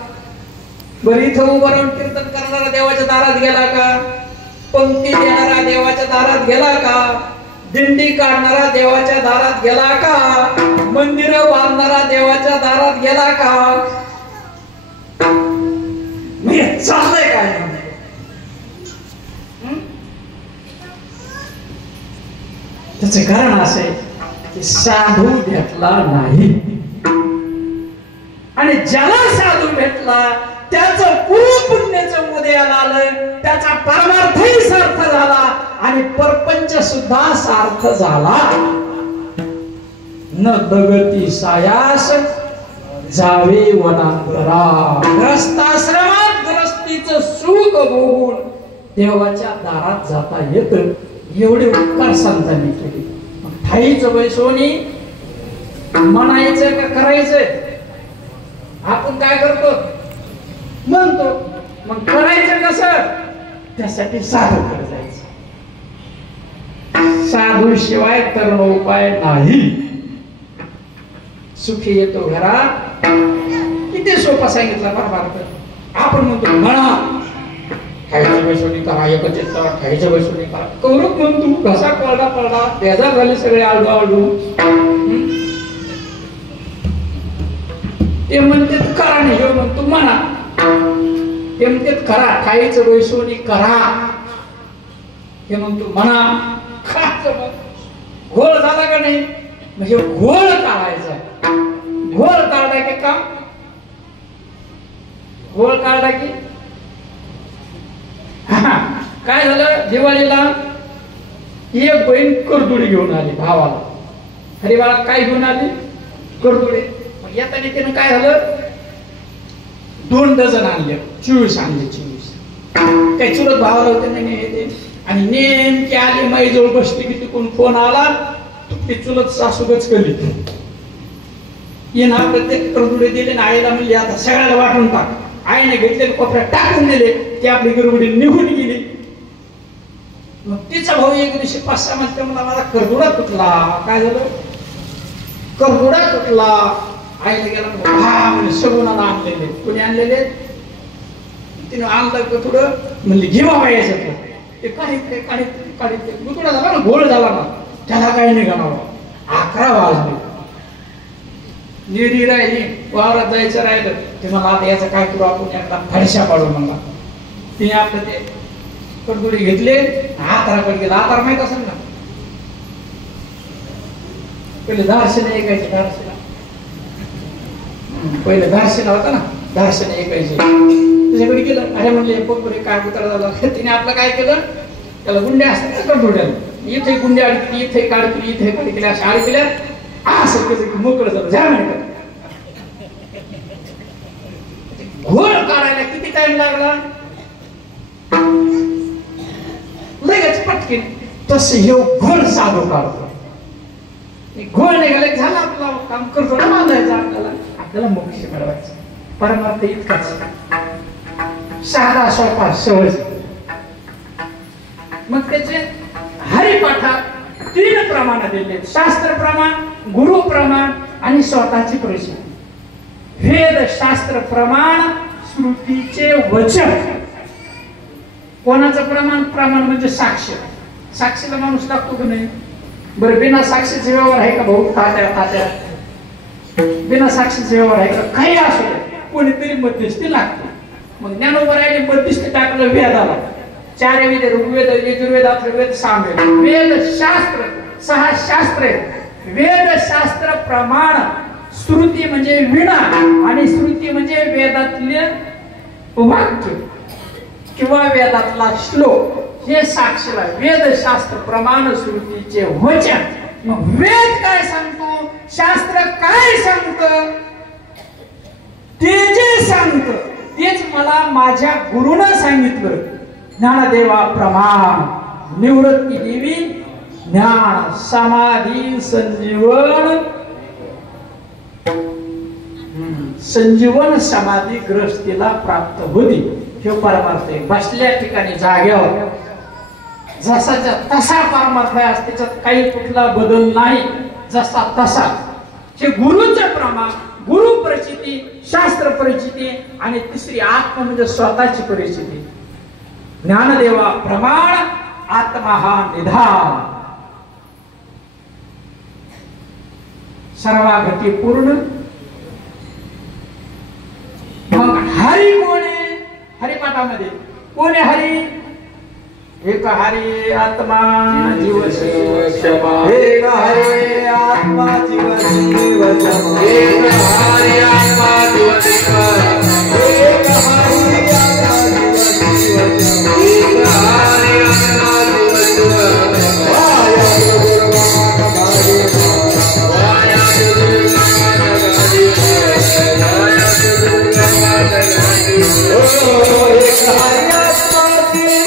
बरं इथं उभं राहून कीर्तन करणारा देवाच्या दारात गेला का? पंक्ती देणारा देवाच्या दारात गेला का? दिंडी काढणारा देवाच्या दारात गेला का? मंदिर बांधणारा देवाच्या दारात गेला का? चाललंय काय? त्याचे कारण असे की साधू भेटला नाही. आणि ज्याला साधू भेटला त्याचं पूर्व पुण्याचं उदयाला आलं. त्याचा परमार्थही सार्थ झाला आणि परपंच सुद्धा सार्थ झाला. न दगती सायास जावे वनांतरा. ग्रस्ताश्रमात ग्रस्तीचं सुख भोगून देवाच्या दारात जाता येतं. एवढे उपकार संतांनी केले. ठाईचं बैसोनी म्हणायचं का करायचं? आपण काय करतो? म्हणतो. मग करायचं कसं? त्यासाठी साधूकडे जायचं. साधू शिवाय तरुण उपाय नाही. सुखी येतो घरात. किती सोपा सांगितला परमार्थ. आपण म्हणतो म्हणा खायचं बैसोनी करा, एकत्रित करा, खायचं बैसोनी करा. कौरव म्हणतो घसा पडला पडला, बेजार झाले सगळे आलडू आलडू. ते म्हणतात करा नाही, हे म्हणतो म्हणा. ते म्हणतात करा, खायचं बैसोनी करा. हे म्हणतो म्हणा. खायचं घोळ झाला का नाही? म्हणजे घोळ काढायचा. घोळ काढला की काम, घोळ काढला की काय झालं? दिवाळीला एक बहीण करदुडी घेऊन आली भावाला. अरे बाळा काय घेऊन आली? करदुडी. मग येताना तिनं काय झालं? 2 डझन आणले. 24 आणले. 24 काही चुलत भावाला होते नाही येते. आणि नेमकी आली माईजवळ बसली की तिकडून फोन आला. ती चुलत सासूगच केली. येणं प्रत्येक करदुडी दिली ना. आईला म्हणली आता सगळ्याला वाटून टाक. आईने घेतलेले कोपऱ्यात टाकून दिले. ती आपली गरबडी निघून गेली. मग तिचा भाऊ एक दिवशी 5-6 म्हणते मला माझा करदुडा तुटला. काय झालं? करदुडा तुटला. आईने गेला म्हणजे शगुनाला आणलेले. कोणी आणलेले? तिने आणलं थोडं म्हणले घे बाबा याच्यात. ते काढित गुतुडा झाला ना, गोळ झाला ना, त्याला काही नाही घालावं. 11 वाजले. निरी राहिली, वावरात जायचं राहिलं. ते मला आता याचं काय करू आपण, एकदा फडशा पाडू म्हणला. तिने आपलं ते कडगुडी घेतले, हाताराकडे गेला. हातारा माहित असेल ना, पहिले धारशीला ऐकायचे. धारशीला पहिले धारशीला होता ना, धारशीला ऐकायचे. त्याच्याकडे गेलं. अरे म्हणले पोपरे काय उतारा झाला. तिने आपलं काय केलं, त्याला गुंड्या असतात कडगुड्याला, इथे गुंड्या अडकली, इथे काढली, इथे काढली, अशा अडकल्या. असं केलं की मोकळं झालं. जा म्हणतात. घोळ काढायला किती टाइम लागला, लगेच पटकीन. तस हे घोळ साधू काढतो. घोळ निघाले झालं आपलं काम. करतो ना बांधायचं आपल्याला मोक्ष मिळवायचं. परमार्थ इतकाच साधा सोपा सहज. मग त्याचे हरिपाठात 3 प्रमाण दिले. शास्त्र प्रमाण, गुरु प्रमाण आणि स्वतःची परिस्थिती. वेद शास्त्र प्रमाण, श्रुतीचे वचन. कोणाचं प्रमाण? प्रमाण म्हणजे साक्ष. साक्षीला माणूस लागतो की नाही? बरं, बिना साक्षीचे व्यवहार आहे का भाऊ? तात्या बिना साक्षीचे व्यवहार आहे का? काही असू दे, कोणीतरी मध्यस्थी लागतो. मग ज्ञानोबरायाने मध्यस्थी टाकलं वेदाला. 4 वेद, ऋग्वेद, यजुर्वेद, अथर्ववेद, सामवेद. वेद शास्त्र 6 शास्त्र आहेत. वेद शास्त्र प्रमाण. श्रुती म्हणजे वीणा आणि श्रुती म्हणजे वेदातले वाक्य किंवा वेदातला श्लोक. हे साक्षीला वेद शास्त्र प्रमाण, श्रुतीचे वचन. मग वेद काय सांगतो, शास्त्र काय सांगतं, ते जे सांगतं तेच मला माझ्या गुरुनं सांगितलं. ज्ञानदेवा प्रमाण, निवृत्ती देवी ज्ञान समाधी संजीवन. संजीवन समाधी ग्रस्तीला प्राप्त होती. हे परमार्थ आहे. बसल्या ठिकाणी जाग्यावर जसाच्या तसा परमार्थ आहे. त्याच्यात काही कुठला बदल नाही, जसा तसा. हे गुरुचं प्रमाण, गुरु परिचिती, शास्त्र परिचिती आणि तिसरी आत्मा म्हणजे स्वतःची परिचिती. ज्ञानदेवा प्रमाण, आत्मा हा निधान. सर्वागती पूर्ण. मग हरी कोण आहे? हरिपाठामध्ये कोण आहे हरी? एक हरी आत्मा जीव क्षमा. एक हरी आत्मा जीव क्षमा. एक हरी आत्मा जीव क्षमा. एक हरी आत्मा जीव क्षमा. एक हरी आत्मा जीव क्षमा. वाया गुरुनाथ हरी वाया गुरुनाथ हरी वाया गुरुनाथ हरी. ओ एक हरी आत्मा जीव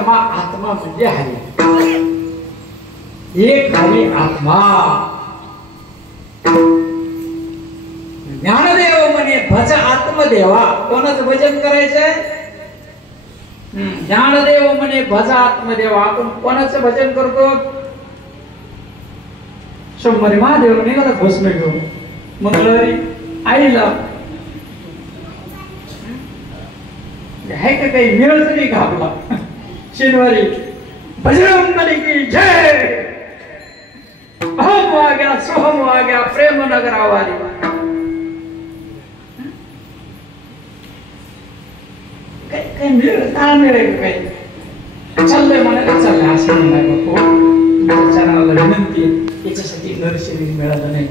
आत्मा, आत्मा म्हणजे हरी, एक हरी आत्मा. ज्ञानदेव म्हणे भज आत्मदेवा. कोणाचं भजन करायचंय? ज्ञानदेव म्हणे भज आत्मदेवा. आपण कोणाचं भजन करतो? सोमवारी महादेव निघाला भस्म घेऊन, मंगळवारी आईला. आहे का काही मिळत नाही का आपला? शनिवारी बजरंगबली की जय, अहम आ गया सोहम आ गया प्रेम नगरावाली. काही मिळेल का मिळेल? काही चाललंय म्हणायला चाललंय असं नाही बापू. चरणाला विनंती, याच्यासाठी नरशरीर मिळालं नाही.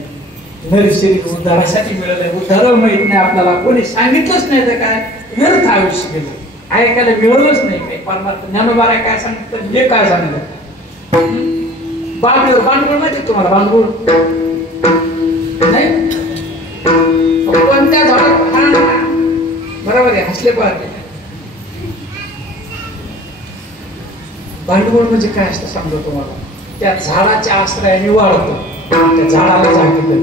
नरशरीर उद्धारासाठी मिळालंय. उद्धार माहित नाही आपल्याला, कोणी सांगितलंच नाही तर काय व्यर्थ आयुष्य गेलं. ऐकायला मिळवलंच नाही काही. परमात्मा ज्ञानोबारा काय सांगितलं, जे काय सांगितलं. बांडूळ, बांडूळ माहिती तुम्हाला? बांडूळ नाही? कोणत्या झाडात? बरोबर आहे, हसले पाहते. भांडवल म्हणजे काय असतं सांगतो तुम्हाला. त्या झाडाच्या आश्रयाने वाढतो, त्या झाडाला झाकलं.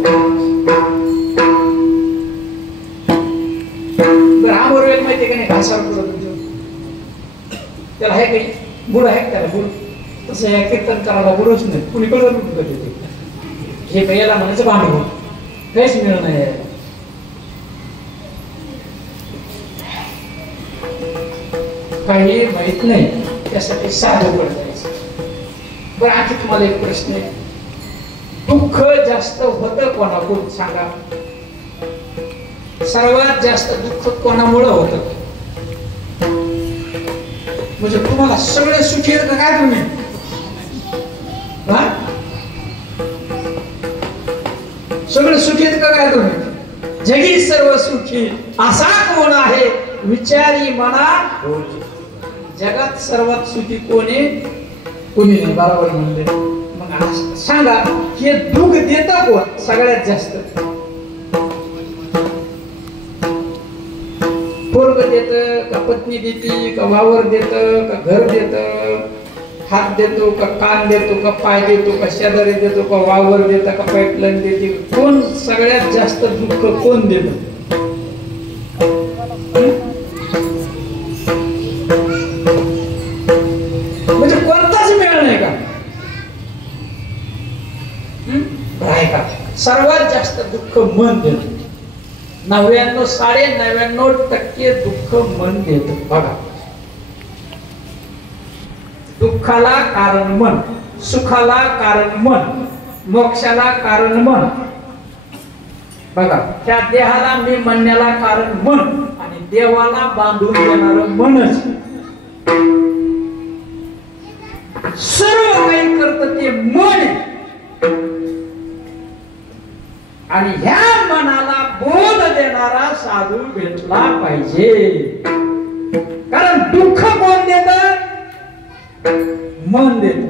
आंबोरेल माहितीये का नाही? घासावर पुढं त्याला आहे काही बुड आहे त्याला बुड. तसं या कीर्तन करायला बुडच नाही, कुणी कळत नाही. हे काही याला म्हणायचं भांडवल, काहीच मिळत नाही. काही माहित नाही, त्यासाठी साधं पडत जायचं. बरं, आणखी तुम्हाला एक प्रश्न आहे. दुःख जास्त होतं कोणाकडून सांगा? सर्वात जास्त दुःख कोणामुळे होतं? म्हणजे तुम्हाला सगळे सुखी आहेत का काय तुम्ही? सगळे सुखी आहेत का काय तुम्ही? जगी सर्व सुखी असा कोण आहे विचारी मना. जगात सर्वात सुखी कोण आहे? कोणी नाही. बरोबर म्हणले. मग सांगा, हे दुःख देतं कोण सगळ्यात जास्त? पोरग देतं का पत्नी देते का वावर देतं का घर देतं? हात देतो का कान देतो का पाय देतो का शेजारी देतो का वावर देतं का पाईपलाईन देते? कोण सगळ्यात जास्त दुःख कोण देतं? म्हणजे कोणताच मेळ नाही का? आहे का? सर्वात जास्त दुःख मन देतं. 99.99% दुःख मन देत. बघा, दुःखाला कारण मन, सुखाला कारण मन, मोक्षाला कारण मन. बघा, त्या देहाला मी म्हणण्याला कारण मन आणि देवाला बांधून देणारं मनच. सर्व काही करत ते मन. आणि ह्या मनाला बोध देणारा साधू भेटला पाहिजे. कारण दुःख कोण देत? मन देत.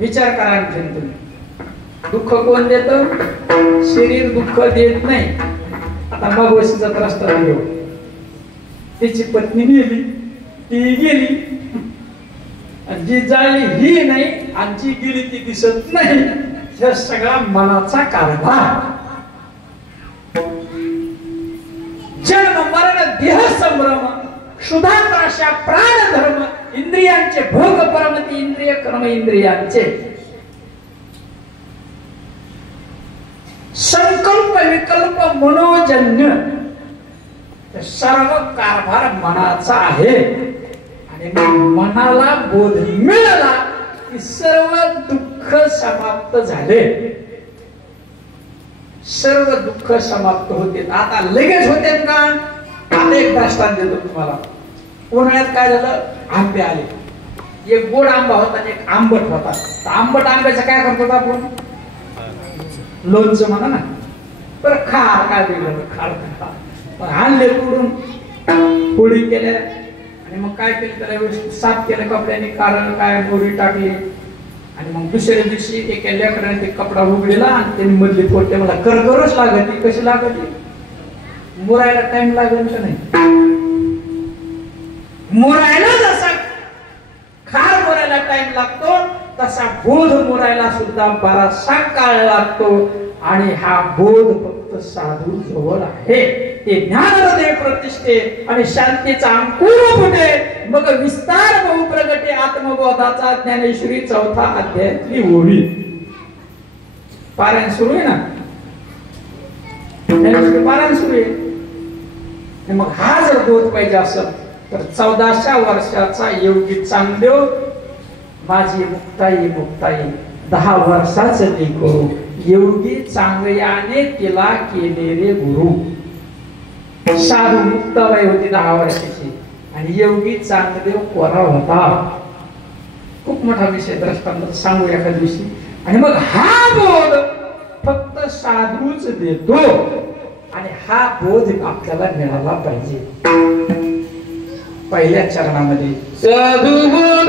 विचार करा आणखी तुम्ही. दुःख कोण देत? शरीर दुःख देत नाही. आता भगवतीचा रस्ता घेऊ. तिची पत्नी गेली, ती गेली, जी जाळी ही नाही आणि जी गेली ती दिसत नाही. हे सगळा मनाचा कारभार. जन्म मरण देह संभ्रम क्षुधात्राशा प्राण धर्म इंद्रियांचे भोग परमती इंद्रिय कर्म इंद्रियांचे संकल्प विकल्प मनोजन्य सर्व कारभार मनाचा आहे. आणि मनाला बोध मिळाला की सर्व दुःख समाप्त झाले. सर्व दुःख समाप्त होते. आता लगेच होते का? आता एक दृष्टांत देतो तुम्हाला. उन्हाळ्यात काय झालं? आंबे आले. एक गोड आंबा होता आणि एक आंबट होता. आंबट आंब्याचं काय करतो आपण? लोणचं म्हणा ना. बरं, खार काय वेगळं? खार आणले तोडून, पोळी केल्या आणि मग काय केलं? त्याला साफ केलं कपड्याने, कारण काय मोरी टाकली आणि मग दुसऱ्या दिवशी एका लेकराने ते कपडा उघडला आणि त्यांनी मधली पोट मला करकरच लागत. कशी लागत? मोरायला टाइम लागेल का नाही? मोरायला जसा खार व्हायला टाइम लागतो तसा बोध मोरायला सुद्धा बराचसा काळ लागतो. आणि हा बोध फक्त साधू जवळ आहे. ते ज्ञानहृदय प्रतिष्ठे आणि शांतीचा अंकुर फुटे मग विस्तार बहु प्रगटे आत्मबोधाचा ज्ञानेश्वरी 4था अध्यायातली ओवी. पारायण सुरू आहे ना, पारायण सुरू आहे. मग हा जर बोध पाहिजे असेल तर 14व्या वर्षाचा योगी चांगदेव माझी मुक्ताई मुक्ताई 10 वर्षाचं लेको योगी चांगयाने तिला केले रे गुरु. साधू मुक्ताबाई होती 10 वर्षाची आणि योगी चांगदेव कोरा होता. खूप मोठा विषय दृष्टांत सांगू एका दिवशी. आणि मग हा बोध फक्त साधूच देतो आणि हा बोध आपल्याला मिळाला पाहिजे. पहिल्या चरणामध्ये साधू बोध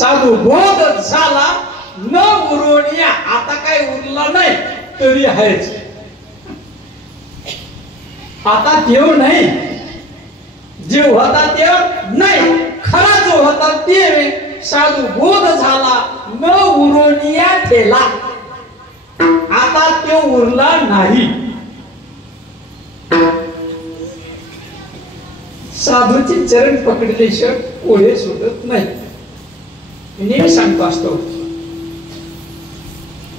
साधू बोध झाला न उरोनिया आता काय उरला नाही तरी आहेच. आता देव नाही, जीव होता देव नाही, खरा जो होता ते साधू बोध झाला न उरोनिया ठेला. आता तो उरला नाही. साधूचे चरण पकडल्याशिवाय कोळे सुटत नाही. नेहमी सांगतो असतो.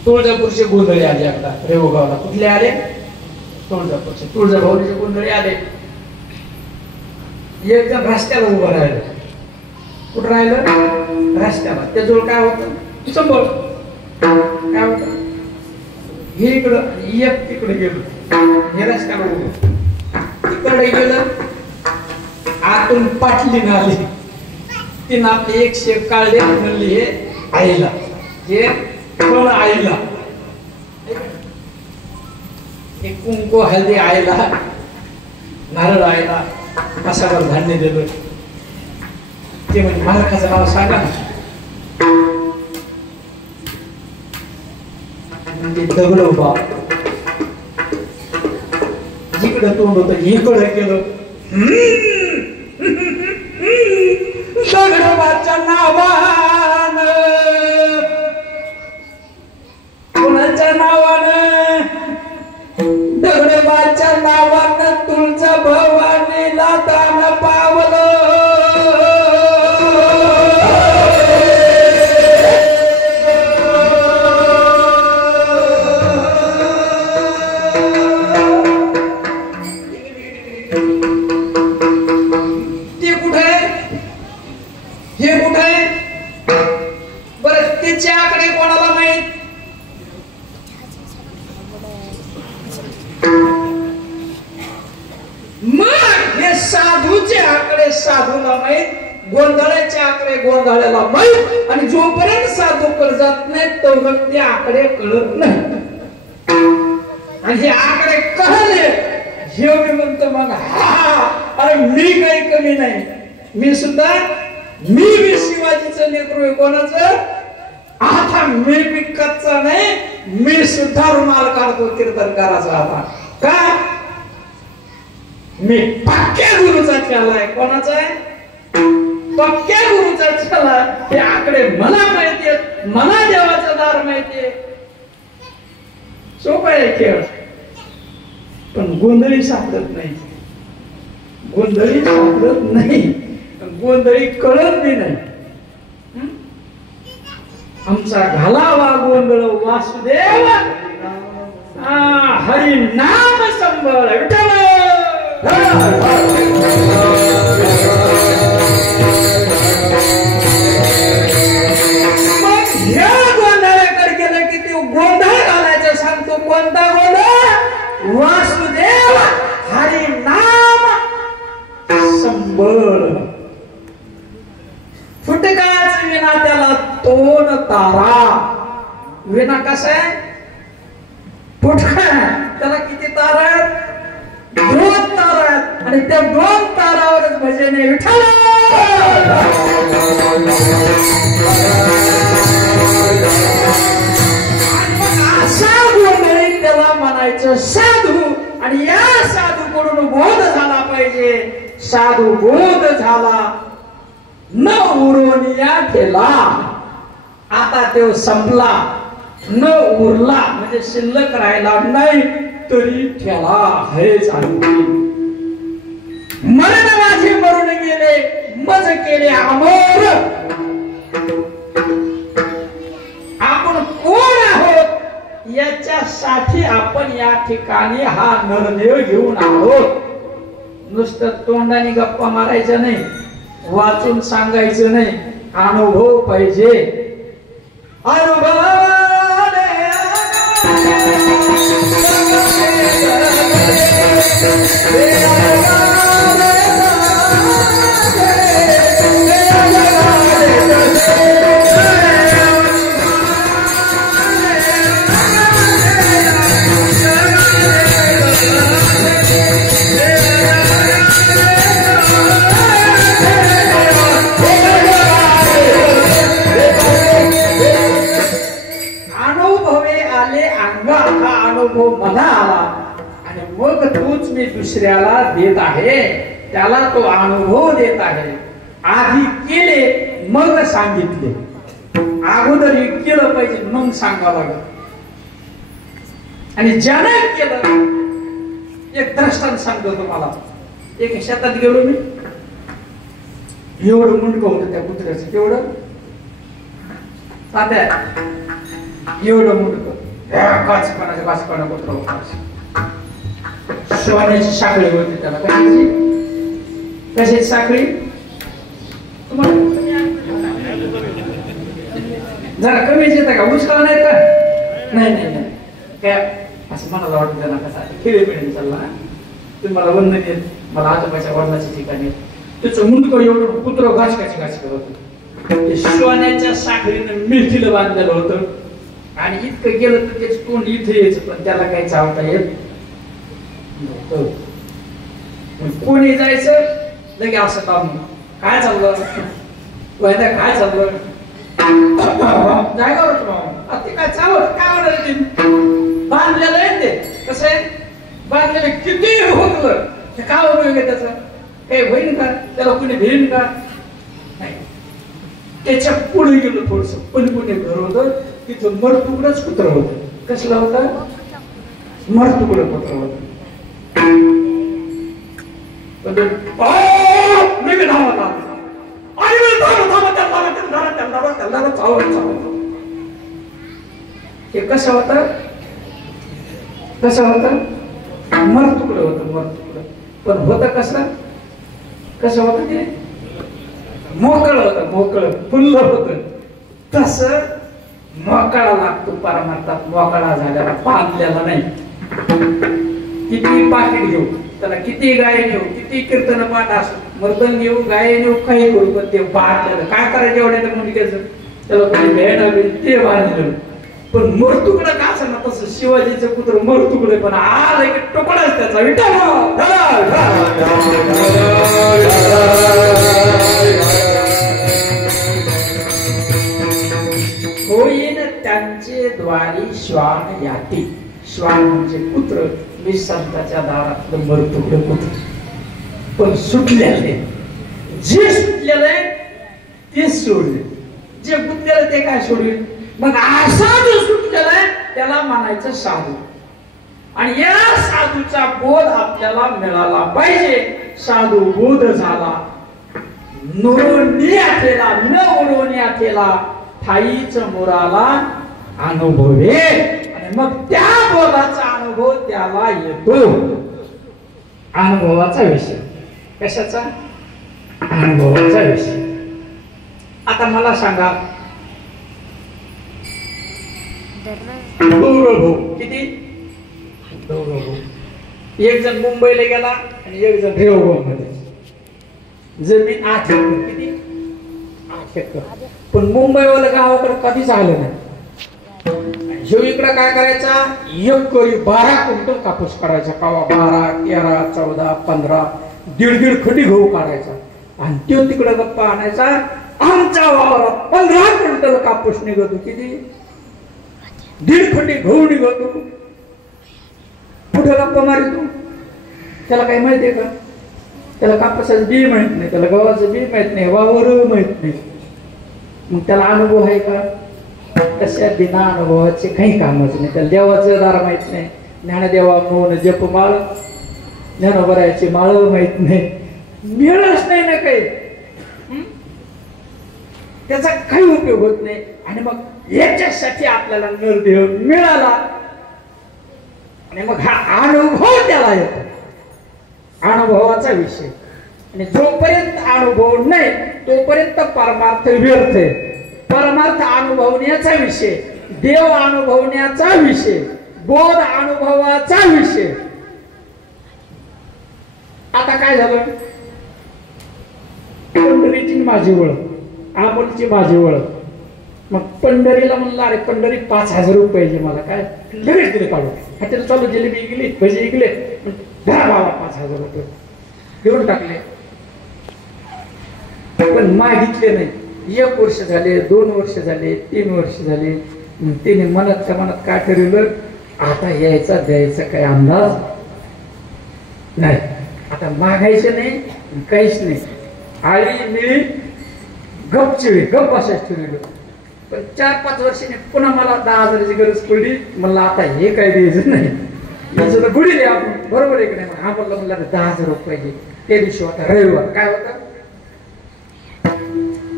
तुळजापूरचे गोंधळी आले आता रेवगावला. कुठले आले? तुळजापूरचे. तुळजाभवानीचे गोंधळी आले. एक जण रस्त्याला उभं राहिलं. कुठं राहिलं? रस्त्याला. त्याजवळ काय होतं? संबळ. काय होत? हे इकडं एक तिकडे गेलो. हे रस्त्याला उभं. तिकडे गेलं. आतून पाटली आली. तिनं आपले 100 काढले म्हणली हे आईला, हे फळ आईला, एक कुंकू हळदी आईला. नारळ आयला मसाल्यावर धान्य दिलं. ते म्हणजे मालकाचं नाव सांगा ना. म्हणजे दगडोबा जिकडं तोंड होतं इकडं केलं. दगडोबाच्या नावानं कोणाच्या नावानं दगडोबाच्या नावानं तुळजा भवानीला दान पावलं. ते कुठे हे कुठे बरं त्याच्या आकडे कोणाला माहित? मग हे साधूचे आकडे साधूला माहित, गोंधळाचे आकडे गोंधळाला माहित. आणि जोपर्यंत साधू कळ जात नाही तोपर्यंत ते आकडे कळत नाही. आणि हे आकडे कळले हे मी म्हणतो मग हा अरे मी काही कमी नाही. मी सुद्धा मी शिवाजीचं लेकरू आहे. कोणाचं? आता मी कच्चा नाही, मी सुद्धा रुमाल काढतो कीर्तनकाराचा. आता का मी पक्क्या गुरुचा केलाय. कोणाचा आहे? पक्क्या गुरुचा केला. हे आकडे मला माहिती आहेत, मला देवाचा दार माहितीये. सोपा आहे खेळ, पण गोंधळी सापडत नाही. गोंधळी सापडत नाही, गोंधळी कळत बी नाही. आमचा घालावा गोंधळ वासुदेव हरी नाम संबळ विठ्ठल. मग ह्या गोंधळाकडे गेलं की ते गोंधळ घालायचं सांगतो. कोणता गोंधळ? वासुदेव हरी नाम संबळ. फुटकाच विना त्याला तोन तारा. विना कसा आहे? फुटका. त्याला किती तारा आहेत? 2 तारा आहेत. आणि त्या 2 तारावरच भजने विठ्ठल. असा गोंधळी त्याला म्हणायचं साधू. आणि या साधूकडून बोध झाला पाहिजे. साधू बोध झाला न उरोनिया ठेला. आता तो संपला, न उरला म्हणजे शिल्लक राहिला नाही तरी ठेला हे सांगते. मरण माझे मरून गेले मज केले अमोर. आपण कोण आहोत याच्यासाठी आपण या ठिकाणी हा नरदेव घेऊन आहोत. नुसतं तोंडाने गप्पा मारायचा नाही, वाचून सांगायचं नाही, अनुभव पाहिजे. अनुभव मला आला आणि मग तूच मी दुसऱ्याला देत आहे. त्याला तो अनुभव देत आहे. आधी केले मग सांगितले. अगोदर केलं पाहिजे मग सांगावं लागेल. आणि ज्याने केलं एक दृष्टांत सांगतो तुम्हाला. एक शेतात गेलो मी. एवढं मुंडकं होतं त्या कुत्र्याचं. केवढं तात्या? एवढं मुंडकं. काचपणा कुत्रा होता. सोन्याची साखळी होती त्याला. कशाची साखळी? जरा कमीच येतं का? उचका नाही का? नाही नाही नाही काय असं मनाला वाटत त्यांना. कसा खेळी पिढी चालला तुम्हाला वंदन येत. मला आजोबाच्या वडिलाच्या ठिकाणी त्याचं मुंडकं एवढं कुत्र घासकाची होतं. ते सोन्याच्या साखळीनं मिठीला बांधलेलं होतं. आणि इतकं गेलं तर त्याच तोंड इथे यायचं पण त्याला काही चावता येत. कोणी जायचं लगे असं काम काय चाललं वैद्य काय चाललं जायगावर ते काय चालवत काय होणार ते बांधलेलं आहे ते कसं आहे बांधलेलं किती होतं ते काय उपयोग आहे त्याचा काही होईल का त्याला कोणी भेटेल का नाही त्याच्या पुढे गेलो थोडस पण कोणी घर होतं तिथं मरतुकडच कुत्र होतं कसलं होतं मरतुकडं कुत्र होतं हे कसं होतं मरतुकडं होतं मरतुकडं पण होतं कसं होतं ते मोकळं होतं मोकळं फुल्ल होतं तसं मोकळा लागतो परमार्थात मोकळा झाल्याला बांधलेला नाही किती पाकिट घेऊ त्याला किती गाय घेऊ किती कीर्तन पाठ असो मर्दन घेऊ गाय घेऊ काही करू पण ते बांधलेलं काय करायचं एवढ्या मुलग्याचं त्याला कोणी भेट ते बांधलेलं पण मरतुकडं का असं ना तसं शिवाजीचं पुत्र मरतुकडे पण आलं की टोकडाच त्याचा विटा होईन त्यांचे द्वारी श्वान याती श्वान म्हणजे पुत्र मी संताच्या दारातलं मरतुकडं पुत्र पण सुटलेले जे सुटलेलं आहे तेच सोडले जे गुंतलेलं ते काय सोडले मग असा जो सुटलेला आहे त्याला म्हणायचं साधू आणि या साधूचा बोध आपल्याला मिळाला पाहिजे साधू बोध झाला नुरोनिया केला न उडवण्या केला ठाईच मुराला अनुभवे आणि मग त्या बोधाचा अनुभव त्याला येतो अनुभवाचा विषय कशाचा अनुभवाचा विषय आता मला सांगा भाऊ किती दोघं भाऊ एक जण मुंबईला गेला आणि एक जण रेवगाव मध्ये जमीन 8 एकर किती 8 एकर पण मुंबईवाला गावाकडे कधीच आलं नाही ह्यो इकडे काय करायचा एकरी 12 क्विंटल कापूस काढायचा कावा 12 13 14 15 दीड खडी गहू काढायचा आणि तो तिकडे गप्पा आणायचा आमच्या वावरात 15 क्विंटल कापूस निघतो किती 1.5 खडी गहू निघतो कुठे गप्पा मारितो त्याला काही माहिती आहे का त्याला कापसाचं बी माहित नाही त्याला गव्हाचं बी माहित नाही वावर माहित नाही मग त्याला अनुभव आहे का तशा बिना अनुभवाचे काही कामच नाही त्याला देवाचं दार माहित नाही ज्ञानदेवा मौन जप माळ ज्ञानोबरायची माळ माहित नाही मिळच नाही ना काही त्याचा काही उपयोग होत नाही आणि मग याच्यासाठी आपल्याला नरदेह मिळाला आणि मग हा अनुभव त्याला येतो अनुभवाचा विषय आणि जोपर्यंत अनुभव नाही तोपर्यंत परमार्थ व्यर्थ आहे परमार्थ अनुभवण्याचा विषय देव अनुभवण्याचा विषय बोध अनुभवाचा विषय आता काय झालं पंढरीची माझी ओळख अमोलची माझी ओळख मग पंढरीला म्हणलं अरे पंढरी 5,000 रुपये पाहिजे मला काय लगेच दिले काढून हॉटेल चालू जिलेबी गेली भजी गेले घरा बाबा 5,000 रुपये घेऊन टाकले पण मागितले नाही 1 वर्ष झाले 2 वर्ष झाले 3 वर्ष झाले तिने मनातच्या मनात काय ठरवलं आता यायचा द्यायचा काही अंदाज नाही आता मागायचं नाही काहीच नाही आळी मिळी गपचिळी गप बसायच ठरवलं पण 4-5 वर्षांनी पुन्हा मला 10,000ची गरज पडली मला आता हे काय द्यायचं नाही याचं तर गुढी द्या आपण बरोबर आहे की नाही हा बोलला म्हणला 10,000 रुपये पाहिजे त्या दिवशी होता रविवार काय होता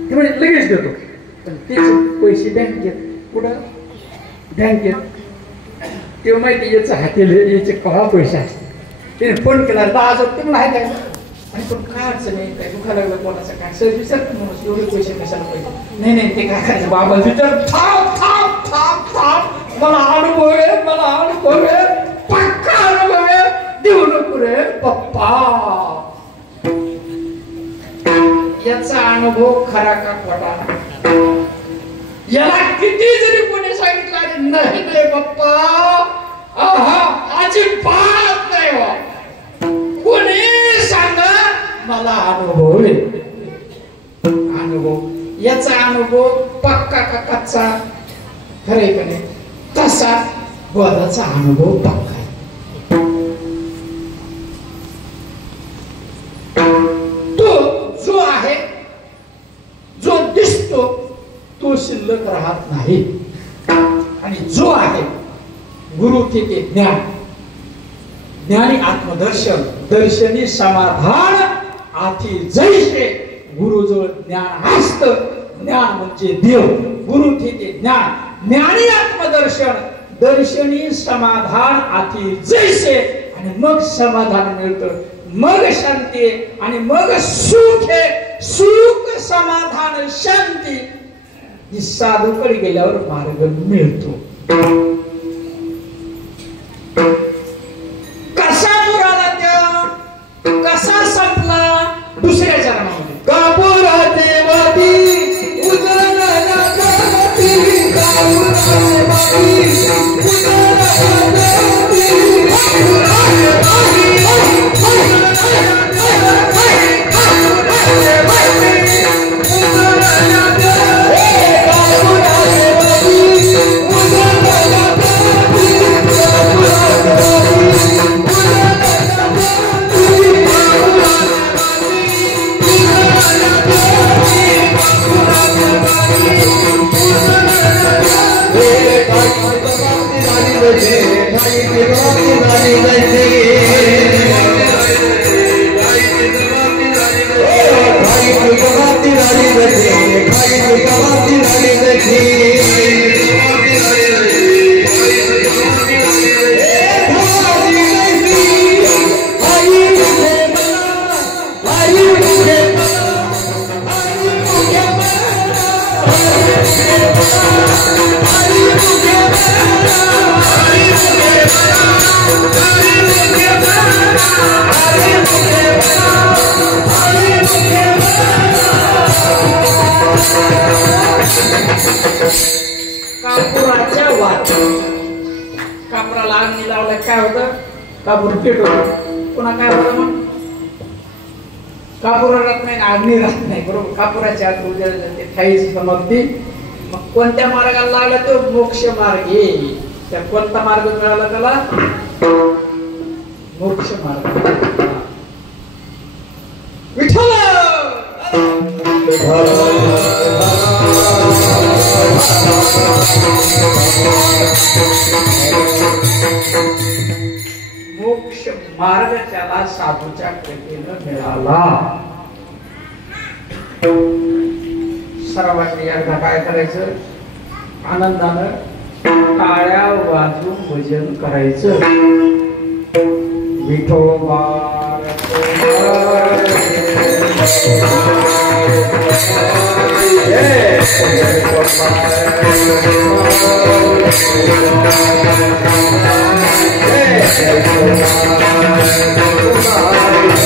ते म्हणजे लगेच देतो पण त्याचे पैसे बँकेत कुठं बँकेत तेव्हा माहिती याचं हातेले याचे कवा पैसे असते त्याने फोन केला 10,000 तुम्हाला आहे काय आणि पण काय अडचण नाही काय दुखा लागलं कोणाचं काय सर विचारतो म्हणून एवढे पैसे कशाला पाहिजे नाही ते काय करायचं बाबा विचार मला अनुभव आहे पक्का अनुभव आहे देऊ नको रे पप्पा याचा अनुभव खरा का खोटा याला किती जरी कोणी सांगितलं नाही रे पप्पा अजिबात नाही कोणी आत्माला अनुभव आहे. अनुभव याचा अनुभव पक्का का कच्चा खरे का नाही तसा बोधाचा अनुभव पक्का आहे. तो जो आहे जो दिसतो तो शिल्लक राहत नाही आणि जो आहे गुरु ते ज्ञान ज्ञानी आत्मदर्शन दर्शनी समाधान आती जैसे गुरुजवळ ज्ञान असत. ज्ञान म्हणजे देव. गुरु ते ज्ञान ज्ञानी आत्मदर्शन दर्शनी समाधान आती जैसे आणि मग समाधान मिळतं मग शांती आणि मग सुख आहे. सुख समाधान शांती ही साधूकडे गेल्यावर मार्ग मिळतो. कसा मुराला त्यो कसा संपला दुसऱ्या जन्मामध्ये कापुराचे वाटी उदराला जाती कापुराचे वाटी उदराला जाती कापुराचे वाटी कापुराच्या वाट कापुराला अग्नी लावला काय होतं कापूर पेटवतो पुन्हा काय होतं मग कापूर राहत नाही अग्नी राहत नाही बरोबर. कापुराच्या आत उजळले ते ठाईची समाप्ती. मग कोणत्या मार्गाला लागला तो मोक्ष मार्ग आहे. त्या कोणता मार्ग मिळाला त्याला मोक्ष मार्ग. विठ्ठल मोक्ष मार्ग त्याला साधूच्या कृपेनं मिळाला. सर्वांनी एकदा काय करायचं आनंदानं टाळ्या वाजून भजन करायचं. विठोबा Hey!